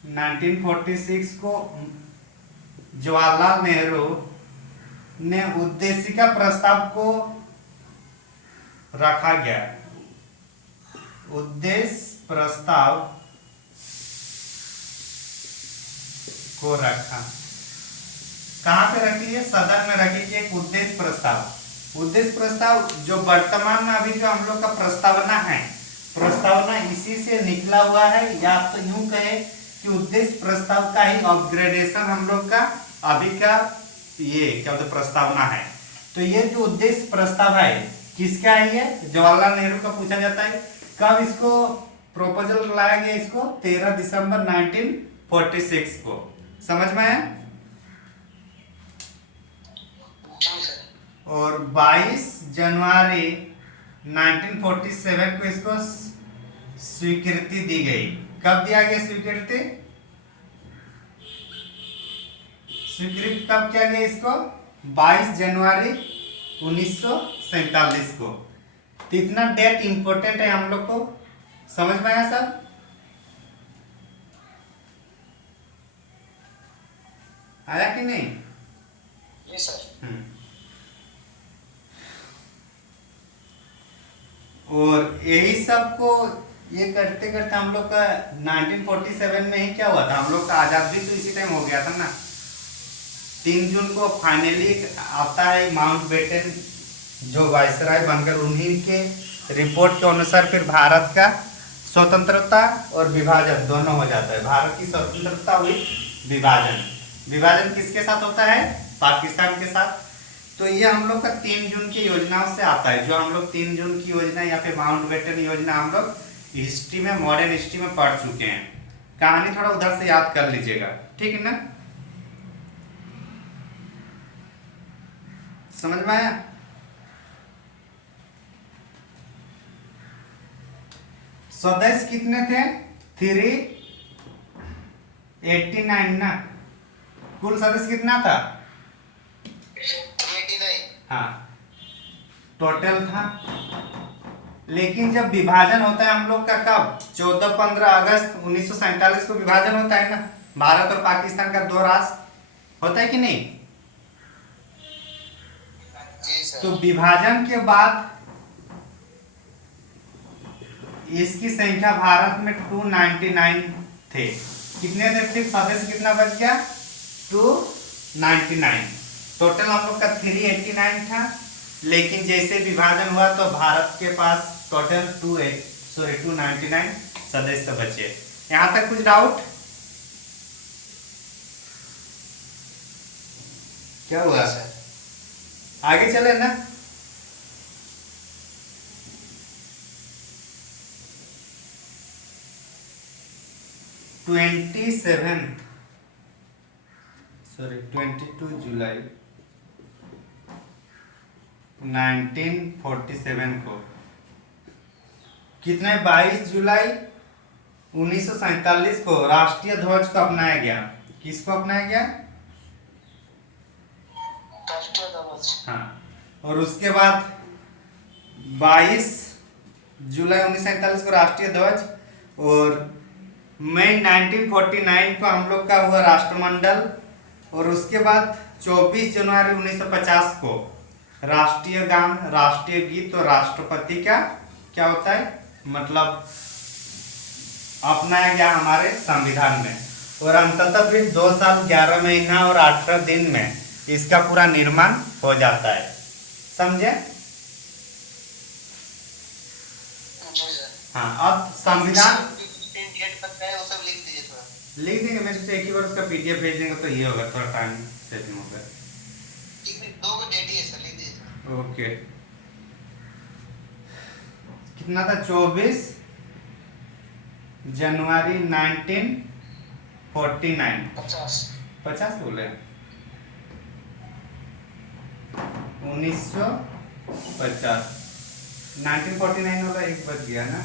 1946 को जवाहरलाल नेहरू ने उद्देशिका प्रस्ताव को रखा गया। उद्देश्य प्रस्ताव को रखा। कहाँ पे रखी है? सदन में रखी है एक उद्देश्य प्रस्ताव। उद्देश्य प्रस्ताव जो वर्तमान में अभी जो हम लोग का प्रस्तावना है, प्रस्तावना इसी से निकला हुआ है, या तो यूं कहे कि उद्देश्य प्रस्ताव का ही अपग्रेडेशन हम लोग का अभी का ये क्या बोलते प्रस्तावना है। तो ये जो उद्देश्य प्रस्ताव है किसका है? जवाहरलाल नेहरू का पूछा जाता है। कब इसको प्रोपोजल लाया गया? इसको 13 दिसंबर 1946 को। समझ में आया? और 22 जनवरी 1947 को इसको स्वीकृति दी गई। कब दिया गया स्वीकृति? स्वीकृत कब किया गया इसको? 22 जनवरी 1947 को। तो इतना डेट इंपॉर्टेंट है हम लोग को। समझ में आया सब? आया कि नहीं? जी सर। और यही सब को ये करते करते हम लोग का 1947 में ही क्या हुआ था? हम लोग का आजाद भी तो इसी टाइम हो गया था ना। 3 जून को फाइनली आता है माउंटबेटन जो वायसराय बनकर, उन्हीं के रिपोर्ट के अनुसार फिर भारत का स्वतंत्रता और विभाजन दोनों हो जाता है। भारत की स्वतंत्रता हुई, विभाजन किसके साथ होता है? पाकिस्तान के साथ। तो ये हम लोग का 3 जून की योजनाओं से आता है। जो हम लोग 3 जून की योजना या फिर माउंटबेटन योजना हम लोग हिस्ट्री में, मॉडर्न हिस्ट्री में पढ़ चुके हैं। कहानी थोड़ा उधर से याद कर लीजिएगा, ठीक है ना? समझ में आया? सदस्य कितने थे? 389 ना। कुल सदस्य कितना था? 389। हाँ, टोटल था। लेकिन जब विभाजन होता है हम लोग का कब? 14-15 अगस्त 1947 को विभाजन होता है ना, भारत और पाकिस्तान का दो राष्ट्र होता है कि नहीं? जी सर। तो विभाजन के बाद इसकी संख्या भारत में 299 थे। कितने थे फिर सदस्य? कितना बच गया? 299। टोटल हम लोग का 389 था। लेकिन जैसे विभाजन हुआ तो भारत के पास टोटल 299 सदस्य बचे। यहां तक कुछ डाउट? क्या हुआ? आगे चले ना। ट्वेंटी 22 जुलाई 1947 को कितने 22 जुलाई 1947 को राष्ट्रीय ध्वज को अपनाया गया। किसको अपनाया गया? राष्ट्रीय ध्वज। हाँ, और उसके बाद 22 जुलाई 1947 को राष्ट्रीय ध्वज, और मई 1949 को हम लोग का हुआ राष्ट्रमंडल, और उसके बाद 24 जनवरी 1950 को राष्ट्रीय गान, राष्ट्रीय गीत और राष्ट्रपति का क्या होता है मतलब अपनाया गया हमारे संविधान में। और अंततः फिर 2 साल 11 महीना और 18 दिन में इसका पूरा निर्माण हो जाता है। समझे? हाँ, अब संविधान लिख देंगे। मैं सोचा एक ही बार उसका पीडीएफ भेज देंगे तो ये होगा, थोड़ा टाइम सेविंग होगा। ओके, कितना था? 24 जनवरी 1949। 50 बोले? 1950। 1949 वाला एक बच गया ना।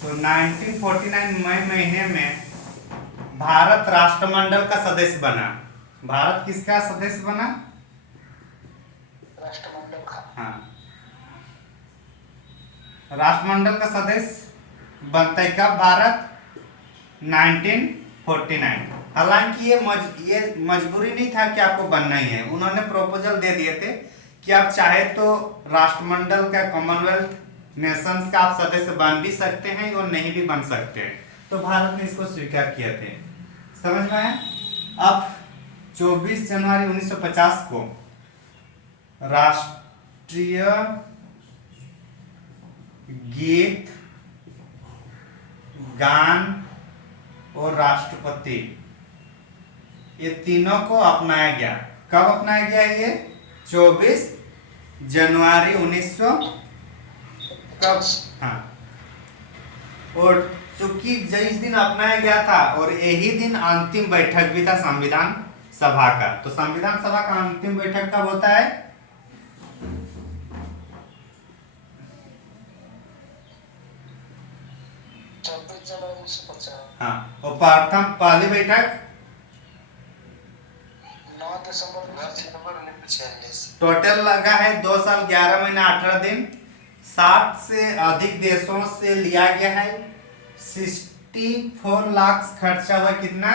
तो 1949 मई महीने में भारत राष्ट्रमंडल का सदस्य बना। भारत किसका सदस्य बना? राष्ट्रमंडल का। हाँ, राष्ट्रमंडल का सदस्य बनता है कब? भारत 1949। हालांकि ये मजबूरी नहीं था कि आपको बनना ही है। उन्होंने प्रपोजल दे दिए थे कि आप चाहे तो राष्ट्रमंडल का, कॉमनवेल्थ नेशंस का आप सदस्य बन भी सकते हैं और नहीं भी बन सकते हैं। तो भारत ने इसको स्वीकार किए थे। समझ में आया? अब 24 जनवरी 1950 को राष्ट्रीय गीत, गान और राष्ट्रपति ये तीनों को अपनाया गया। कब अपनाया गया? ये 24 जनवरी 1900 कब? हाँ, और चूंकि जिस दिन अपनाया गया था और यही दिन अंतिम बैठक भी था संविधान सभा का। तो संविधान सभा का अंतिम बैठक कब होता है? हाँ, और पहली बैठक 9 दिसंबर 1946। टोटल लगा है 2 साल 11 महीना 18 दिन। 60 से अधिक देशों से लिया गया है। 64 लाख खर्चा हुआ। कितना?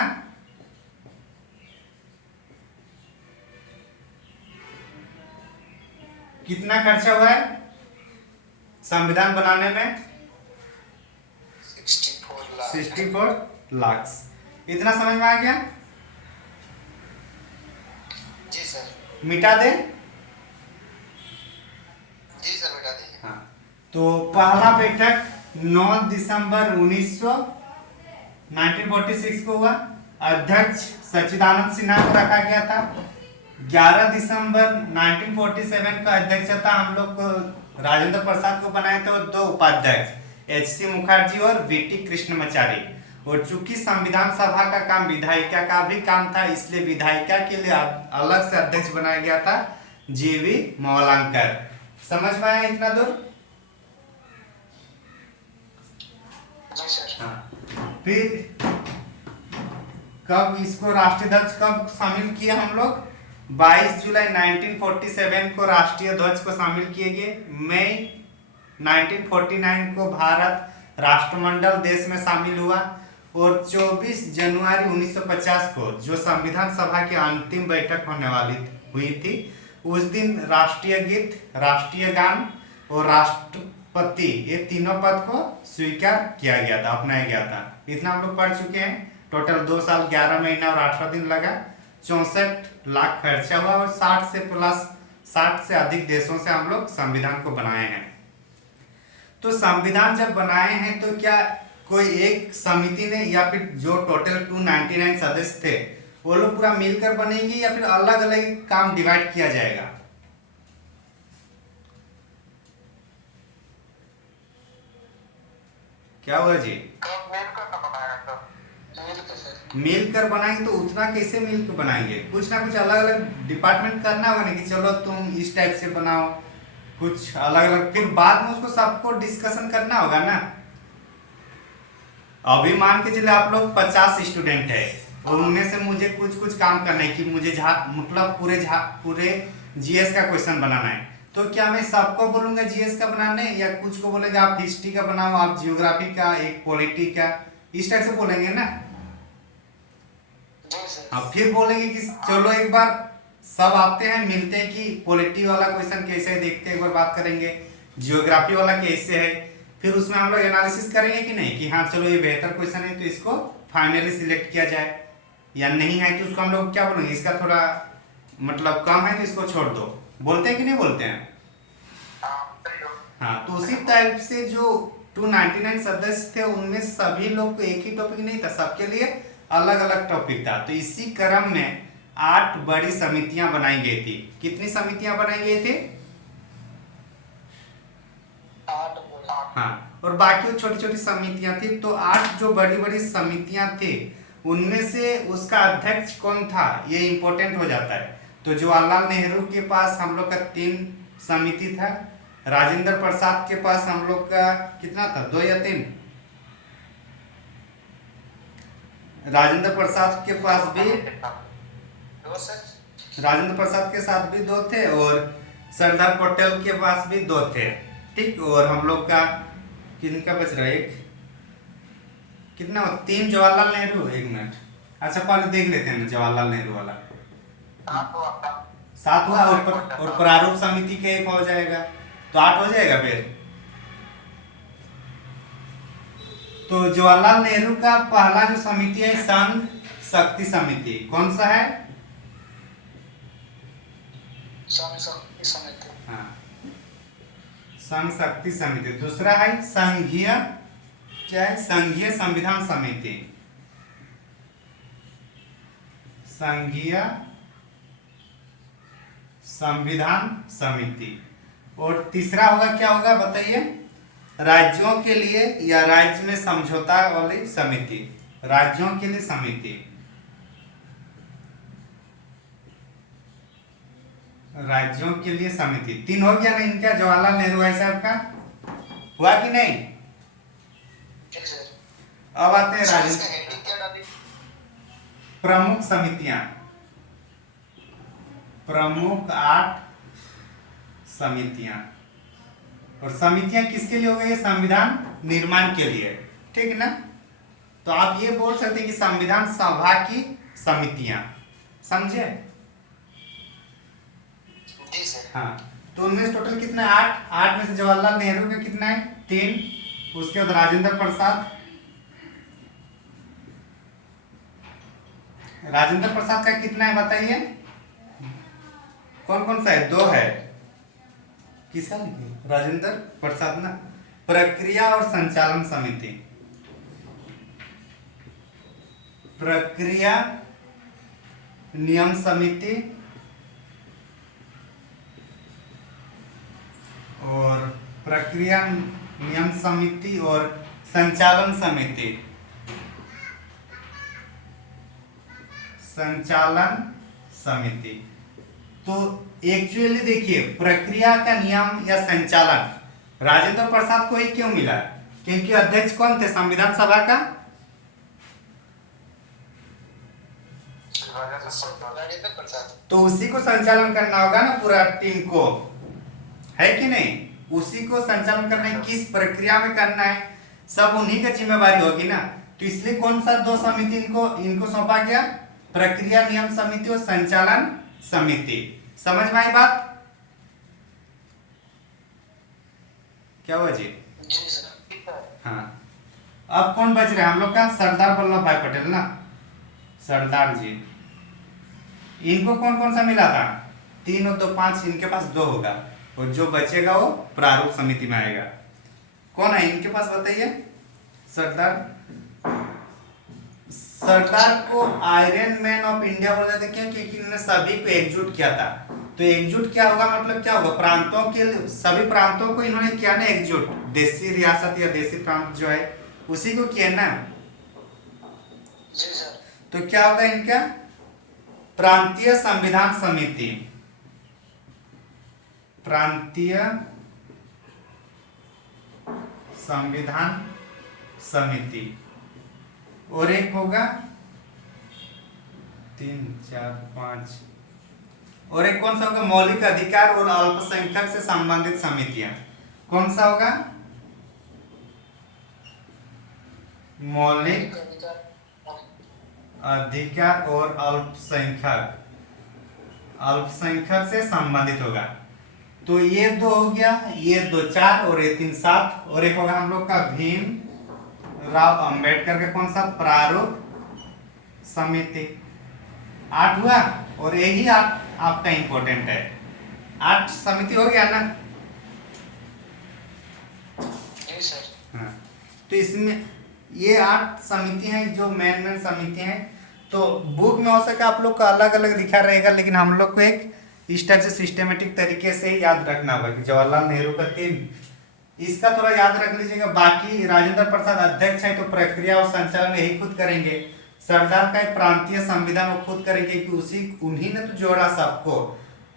कितना खर्चा हुआ है संविधान बनाने में? 64 लाख। इतना समझ में आ गया? जी सर। मिटा दे? जी सर, मिटा दीजिए। हाँ, तो पहला बैठक 9 दिसंबर 1946 को हुआ। अध्यक्ष सच्चिदानंद सिन्हा को रखा गया था। 11 दिसंबर 1947 का अध्यक्षता हम लोग को राजेंद्र प्रसाद को बनाए थे, और 2 उपाध्यक्ष एच.सी. मुखर्जी और वी.टी. कृष्णमाचारी। और चूंकि संविधान सभा का काम विधायिका का भी काम था, इसलिए विधायिका के लिए अलग से अध्यक्ष बनाया गया था जी.वी. मोवलंकर। समझ में आया इतना दूर? जी हाँ, फिर कब इसको राष्ट्रीय ध्वज कब शामिल किया हम लोग? 22 जुलाई 1947 को राष्ट्रीय ध्वज को शामिल किए गए। मई 1949 को भारत राष्ट्रमंडल देश में शामिल हुआ और 24 जनवरी 1950 को जो संविधान सभा की अंतिम बैठक होने वाली हुई थी, उस दिन राष्ट्रीय गीत, राष्ट्रीय गान और राष्ट्रपति ये तीनों पद को स्वीकार किया गया था, अपनाया गया था। इतना हम लोग पढ़ चुके हैं। टोटल 2 साल 11 महीना और 18 दिन लगा, 64 लाख खर्चा हुआ और 60 से अधिक देशों से हम लोग संविधान को बनाए हैं। तो संविधान जब बनाए हैं तो क्या कोई एक समिति ने या फिर जो टोटल 299 सदस्य थे वो लोग पूरा मिलकर बनेंगे या फिर अलग अलग काम डिवाइड किया जाएगा? क्या हुआ जी? मिलकर बनाएंगे तो उतना कैसे मिलकर बनाएंगे? कुछ ना कुछ अलग अलग डिपार्टमेंट करना होगा ना कि चलो तुम इस टाइप से बनाओ, कुछ अलग अलग, फिर बाद में उसको सबको डिस्कशन करना होगा ना। अभी मान के चले आप लोग 50 स्टूडेंट है और उनमें से मुझे कुछ काम करना है कि मुझे मतलब पूरे जीएस का क्वेश्चन बनाना है, तो क्या मैं सबको बोलूंगा जीएस का बनाने या कुछ को बोलेंगे आप हिस्ट्री का बनाओ, आप जियोग्राफी का, एक पॉलिटी का, इस टाइप से बोलेंगे ना। अब फिर बोलेंगे कि चलो एक बार सब आते हैं, मिलते हैं कि पॉलिटी वाला क्वेश्चन कैसे है देखते हैं, एक बार बात करेंगे, जियोग्राफी वाला कैसे है, फिर उसमें हम लोग एनालिसिस करेंगे कि नहीं कि हाँ चलो ये बेहतर क्वेश्चन है तो इसको फाइनली सिलेक्ट किया जाए, या नहीं है तो उसको हम लोग क्या बोलेंगे इसका थोड़ा मतलब कम है तो इसको छोड़ दो। बोलते हैं कि नहीं बोलते हैं? हाँ, तो उसी टाइप से जो 299 सदस्य थे उनमें सभी लोग को एक ही टॉपिक नहीं था, सबके लिए अलग अलग टॉपिक था। तो इसी क्रम में 8 बड़ी समितियां बनाई गई थी। कितनी समितियां बनाई गई थी? 8। हाँ, और बाकी छोटी छोटी समितियां थी। तो 8 जो बड़ी बड़ी समितियां थी उनमें से उसका अध्यक्ष कौन था ये इंपॉर्टेंट हो जाता है। तो जवाहरलाल नेहरू के पास हम लोग का 3 समिति था, राजेंद्र प्रसाद के पास हम लोग का कितना था, 2 या 3? राजेंद्र प्रसाद के पास भी, राजेंद्र प्रसाद के साथ भी 2 थे और सरदार पटेल के पास भी 2 थे, ठीक। और हम लोग का किनका बच रहा है, एक कितना 3 जवाहरलाल नेहरू, 1 मिनट, अच्छा पहले देख लेते हैं जवाहरलाल नेहरू वाला 7 हुआ और प्रारूप समिति के 1 हो जाएगा तो 8 हो जाएगा फिर। तो जवाहरलाल नेहरू का पहला जो समिति है संघ शक्ति समिति, कौन सा है? हाँ, संघ शक्ति समिति। दूसरा है संघीय, क्या है? संघीय संविधान समिति, संघीय संविधान समिति। और तीसरा होगा, क्या होगा बताइए? राज्यों के लिए या राज्य में समझौता वाली समिति, राज्यों के लिए समिति, राज्यों के लिए समिति। 3 हो गया ना इनका, जवाहरलाल नेहरू भाई साहब का हुआ कि नहीं? अब आते हैं राजनीति प्रमुख समितियां, प्रमुख 8 समितियां। और समितियां किसके लिए हो गई? संविधान निर्माण के लिए, ठीक ना। तो आप ये बोल सकते हैं कि संविधान सभा की समितियां, समझे? हाँ, तो उनमें टोटल कितना है? 8 में से जवाहरलाल नेहरू का कितना है? 3। उसके बाद राजेंद्र प्रसाद, राजेंद्र प्रसाद का कितना है बताइए? कौन कौन सा है? 2 है। किसका लिखिए? राजेंद्र प्रसाद ना। प्रक्रिया और संचालन समिति, प्रक्रिया नियम समिति और प्रक्रिया नियम समिति और संचालन समिति, संचालन समिति। तो एक्चुअली देखिए प्रक्रिया का नियम या संचालन राजेंद्र प्रसाद को ही क्यों मिला? क्योंकि अध्यक्ष कौन थे संविधान सभा का? राजेंद्र प्रसाद। तो उसी को संचालन करना होगा ना पूरा टीम को, है कि नहीं? उसी को संचालन करना है, किस प्रक्रिया में करना है, सब उन्हीं का जिम्मेवारी होगी ना। तो इसलिए कौन सा दो समिति इनको सौंपा गया? प्रक्रिया नियम समिति और संचालन समिति। समझ में आई बात? क्या हुआ जी? जी सर। हाँ, अब कौन बच रहे हैं हम लोग का? सरदार वल्लभ भाई पटेल ना, सरदार जी। इनको कौन कौन सा मिला था? 3 और 2 5, इनके पास 2 होगा, और जो बचेगा वो प्रारूप समिति में आएगा। कौन है इनके पास बताइए? सरदार को आयरन मैन ऑफ इंडिया बोला जाता है, क्यों? क्योंकि इन्होंने सभी को एकजुट किया था। तो एकजुट क्या होगा, मतलब क्या होगा? प्रांतों के सभी प्रांतों को इन्होंने किया ना एकजुट। देशी रियासत या देशी प्रांत जो है उसी को किया ना। जी सर। तो क्या होगा इनका? प्रांतीय संविधान समिति, प्रांतीय संविधान समिति। और एक होगा 3 4 5, और एक कौन सा होगा? मौलिक अधिकार और अल्पसंख्यक से संबंधित समितियां। कौन सा होगा? मौलिक अधिकार और अल्पसंख्यक से संबंधित होगा। तो ये 2 हो गया, ये 2 4 और ये 3 7, और एक होगा हम लोग का भीम राव अंबेडकर का कौन सा? प्रारूप समिति। 8 हुआ, और यही आपका इंपॉर्टेंट है। 8 समिति हो गया ना? जी सर। हाँ, तो इसमें ये 8 समिति हैं जो मेन समिति हैं। तो बुक में हो सके आप लोग का अलग अलग लिखा रहेगा, लेकिन हम लोग को एक इस टाइप से सिस्टमेटिक तरीके से ही याद रखना होगा कि जवाहरलाल नेहरू का 3, इसका थोड़ा याद रख लीजिएगा। बाकी राजेंद्र प्रसाद अध्यक्ष है, तो प्रक्रिया और संचालन यही खुद करेंगे। सरदार का एक प्रांतीय संविधान वो खुद करेंगे कि उन्हीं ने तो जोड़ा सबको।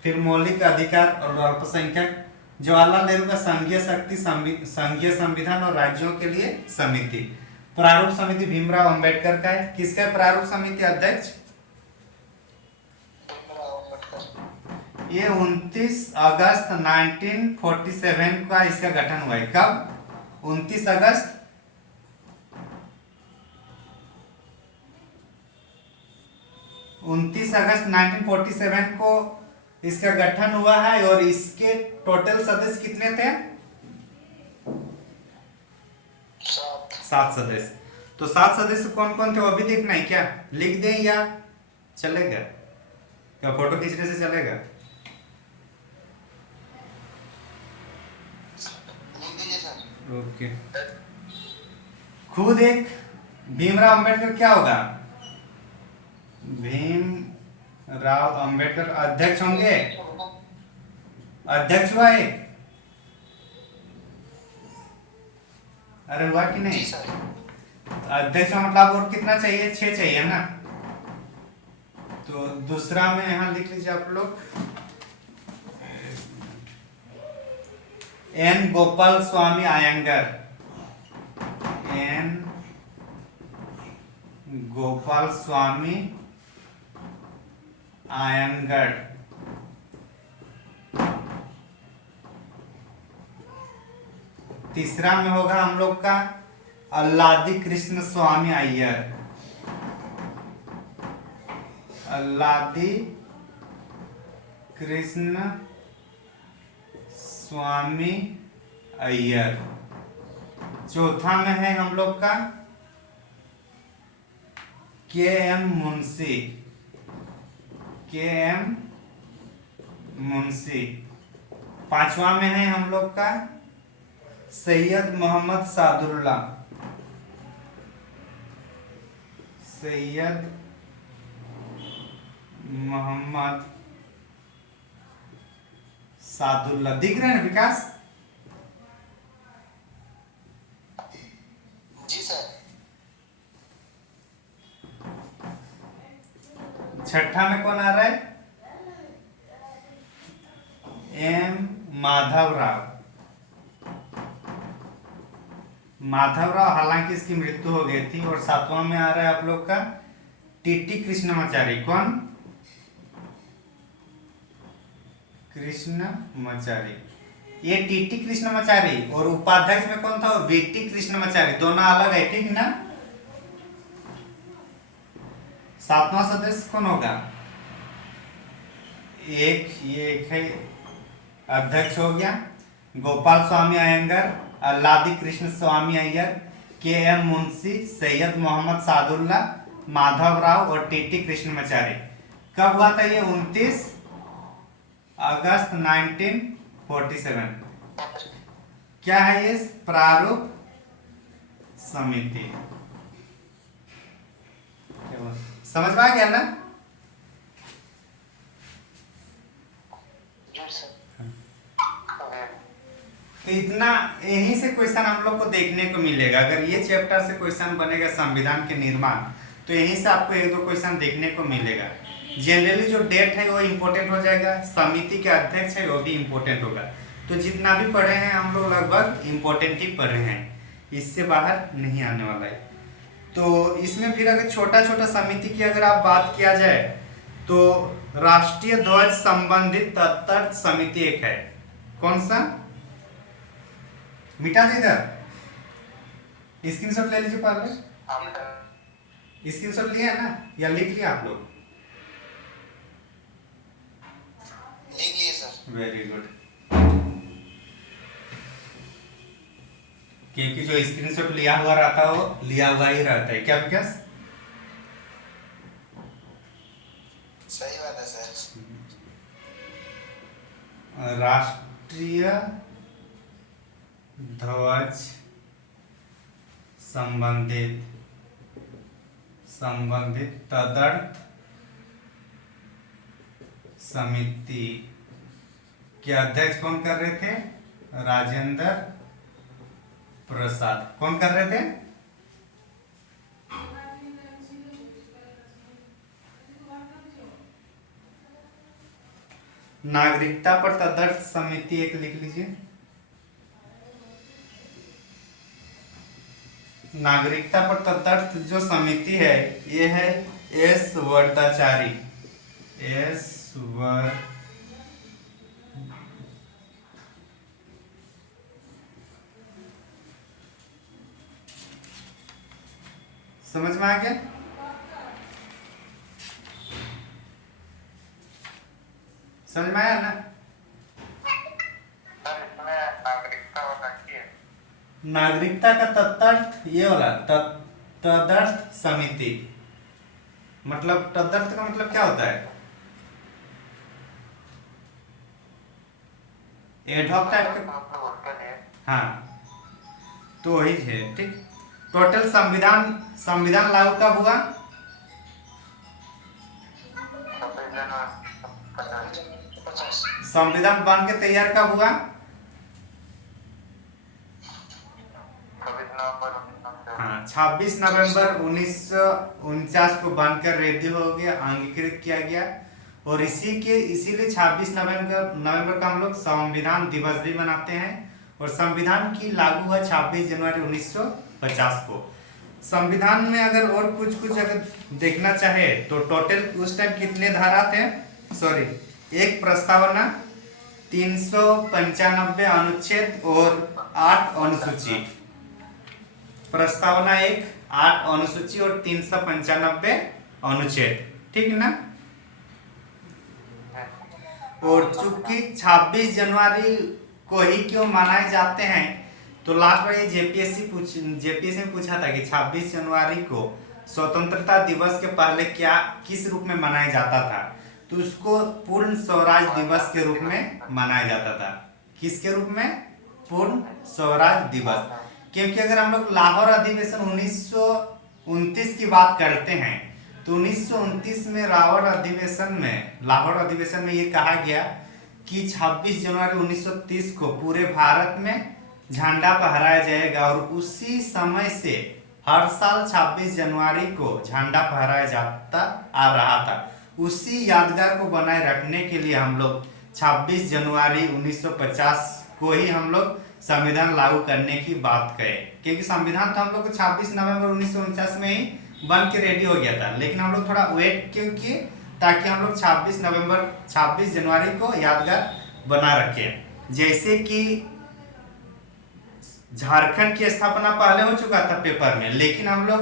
फिर मौलिक अधिकार और अल्पसंख्यक। जवाहरलाल नेहरू का संघीय शक्ति, संघीय संविधान और राज्यों के लिए समिति। प्रारूप समिति भीमराव अंबेडकर का है। किसका है प्रारूप समिति अध्यक्ष? ये 29 अगस्त 1947 का इसका गठन हुआ है। कब? 29 अगस्त 1947 को इसका गठन हुआ है। और इसके टोटल सदस्य कितने थे? 7 सदस्य। तो 7 सदस्य कौन कौन थे वो भी देखना है क्या? लिख दें या चलेगा? क्या फोटो खींचने से चलेगा? ओके। खुद एक भीमराव अंबेडकर क्या होगा? भीमराव अंबेडकर अध्यक्ष होंगे। अध्यक्ष हुआ एक? अरे हुआ कि नहीं? अध्यक्ष मतलब और कितना चाहिए? 6 चाहिए ना। तो दूसरा में यहां लिख लीजिए आप लोग, एन गोपाल स्वामी आयंगर। एन गोपाल स्वामी आयंगर। तीसरा में होगा हम लोग का अल्लादी कृष्ण स्वामी अय्यर। अल्लादी कृष्ण स्वामी अय्यर। चौथा में है हम लोग का के एम मुंशी। के एम मुंशी। पांचवा में है हम लोग का सैयद मोहम्मद सादुल्ला। सैयद मोहम्मद सादुल्ला। दिख रहे हैं ना विकास? जी सर। छठा में कौन आ रहा है? एम माधव राव। माधवराव, हालांकि इसकी मृत्यु हो गई थी। और 7वां में आ रहा है आप लोग का टीटी कृष्णमाचारी। कौन? कृष्णमाचारी। ये टीटी कृष्णमाचारी। और उपाध्यक्ष में कौन था? वीटी कृष्णमाचारी। दोनों अलग है, ठीक ना। 7वां सदस्य कौन होगा? एक है अध्यक्ष हो गया गोपाल स्वामी अयंगर, अल्लादी कृष्ण स्वामी अय्यर, के एम मुंशी, सैयद मोहम्मद सादुल्ला, माधव राव और टीटी कृष्णमाचारी। कब हुआ था ये? 29 अगस्त 1947। क्या है ये? प्रारूप समिति। समझ में आ गया ना? तो इतना यहीं से क्वेश्चन हम लोग को देखने को मिलेगा। अगर ये चैप्टर से क्वेश्चन बनेगा संविधान के निर्माण, तो यहीं से आपको एक दो क्वेश्चन देखने को मिलेगा। जनरली जो डेट है वो इम्पोर्टेंट हो जाएगा, समिति के अध्यक्ष है वो भी इम्पोर्टेंट होगा। तो जितना भी पढ़े हैं हम लोग लगभग इम्पोर्टेंट ही पढ़े हैं, इससे बाहर नहीं आने वाला है। तो इसमें फिर अगर छोटा छोटा समिति की अगर आप बात किया जाए तो राष्ट्रीय ध्वज संबंधित तत्त समिति एक है। कौन सा? मिटा दे इधर, स्क्रीनशॉट ले लीजिए पहले। स्क्रीनशॉट लिया है ना, या लिख लिया आप लोग? लिख लिए सर। Very good. क्योंकि जो स्क्रीनशॉट लिया हुआ रहता है वो लिया हुआ ही रहता है। क्या विकास? सही बात है सर। राष्ट्रीय ध्वज संबंधित तदर्थ समिति के अध्यक्ष कौन कर रहे थे? राजेंद्र प्रसाद। कौन कर रहे थे? नागरिकता पर तदर्थ समिति एक लिख लीजिए। नागरिकता पर तदर्थ जो समिति है ये है एस वरदाचारी। समझ में आ गया? समझ में आया ना? नागरिकता का तदर्थ ये वाला तदर्थ समिति, मतलब तदर्थ का मतलब क्या होता है? एडहॉक टाइप का। हाँ, तो वही है, ठीक। टोटल संविधान लागू कब हुआ? 50। संविधान बन के तैयार कब हुआ? हाँ, 26 नवंबर 1949 को बनकर रेडी हो गया, अंगीकृत किया गया। और इसीलिए 26 नवंबर का हम लोग संविधान दिवस भी मनाते हैं। और संविधान की लागू हुआ 26 जनवरी 1950 को। संविधान में अगर और कुछ अगर देखना चाहे तो टोटल उस टाइम कितने धारा थे? सॉरी, एक प्रस्तावना, 395 अनुच्छेद और 8 अनुसूची। प्रस्तावना 1, 8 अनुसूची और 395 अनुच्छेद, ठीक ना। और चूंकि 26 जनवरी को ही क्यों मनाए जाते हैं, तो लास्ट बार ये जेपीएससी में पूछा था कि 26 जनवरी को स्वतंत्रता दिवस के पहले किस रूप में मनाया जाता था, तो उसको पूर्ण स्वराज दिवस के रूप में मनाया जाता था। किसके रूप में? पूर्ण स्वराज दिवस। क्योंकि अगर हम लोग लाहौर अधिवेशन 1929 की बात करते हैं तो 1929 में लाहौर अधिवेशन में ये कहा गया कि 26 जनवरी 1930 को पूरे भारत में झंडा फहराया जाएगा। और उसी समय से हर साल 26 जनवरी को झंडा फहराया जाता आ रहा था। उसी यादगार को बनाए रखने के लिए हम लोग 26 जनवरी 1950 को ही हम लोग संविधान लागू करने की बात कहे, क्योंकि संविधान तो हम लोग को 26 नवंबर 1949 में ही बन के रेडी हो गया था, लेकिन हम लोग थोड़ा वेट क्यों किए, ताकि हम लोग 26 जनवरी को यादगार बना रखें। जैसे कि झारखंड की स्थापना पहले हो चुका था पेपर में, लेकिन हम लोग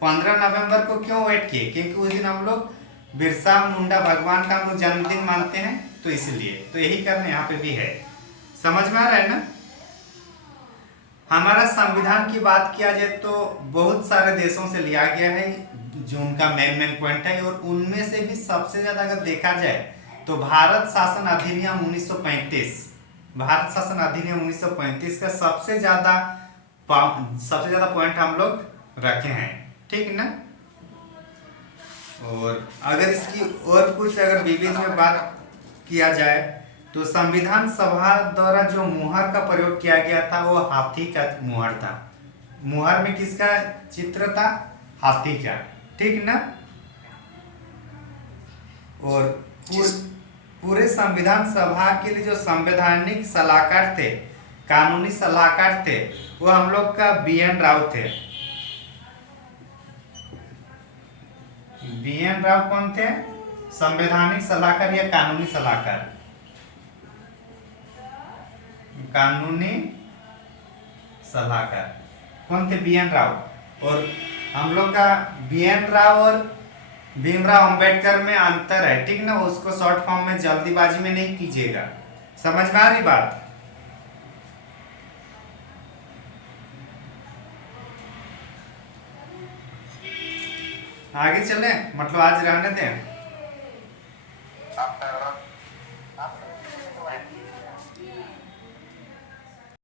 15 नवंबर को क्यों वेट किए, क्योंकि उस दिन हम लोग बिरसा मुंडा भगवान का हम लोग जन्मदिन मानते हैं, तो इसलिए तो यही करने यहाँ पे भी है। समझ में आ रहा है ना। हमारा संविधान की बात किया जाए तो बहुत सारे देशों से लिया गया है, जो उनका मेन पॉइंट है, और उनमें से भी सबसे ज्यादा अगर देखा जाए तो भारत शासन अधिनियम 1935 का सबसे ज्यादा पॉइंट हम लोग रखे हैं, ठीक ना। और अगर इसकी और कुछ अगर विविध में बात किया जाए तो संविधान सभा द्वारा जो मुहर का प्रयोग किया गया था वो हाथी का मुहर था। मुहर में किसका चित्र था? हाथी का, ठीक ना। और पूरे संविधान सभा के लिए जो संवैधानिक सलाहकार थे, कानूनी सलाहकार थे, वो हम लोग का बी.एन. राव थे। बी.एन. राव कौन थे? संवैधानिक सलाहकार या कानूनी सलाहकार? कानूनी सलाहकार कौन थे? बी.एन. राव। और हम लोग का बी.एन. राव और भीमराव अंबेडकर में अंतर है, ठीक ना। उसको शॉर्ट फॉर्म में जल्दीबाजी में नहीं कीजिएगा। समझ में आ रही बात? आगे चलें, मतलब आज रहने दें।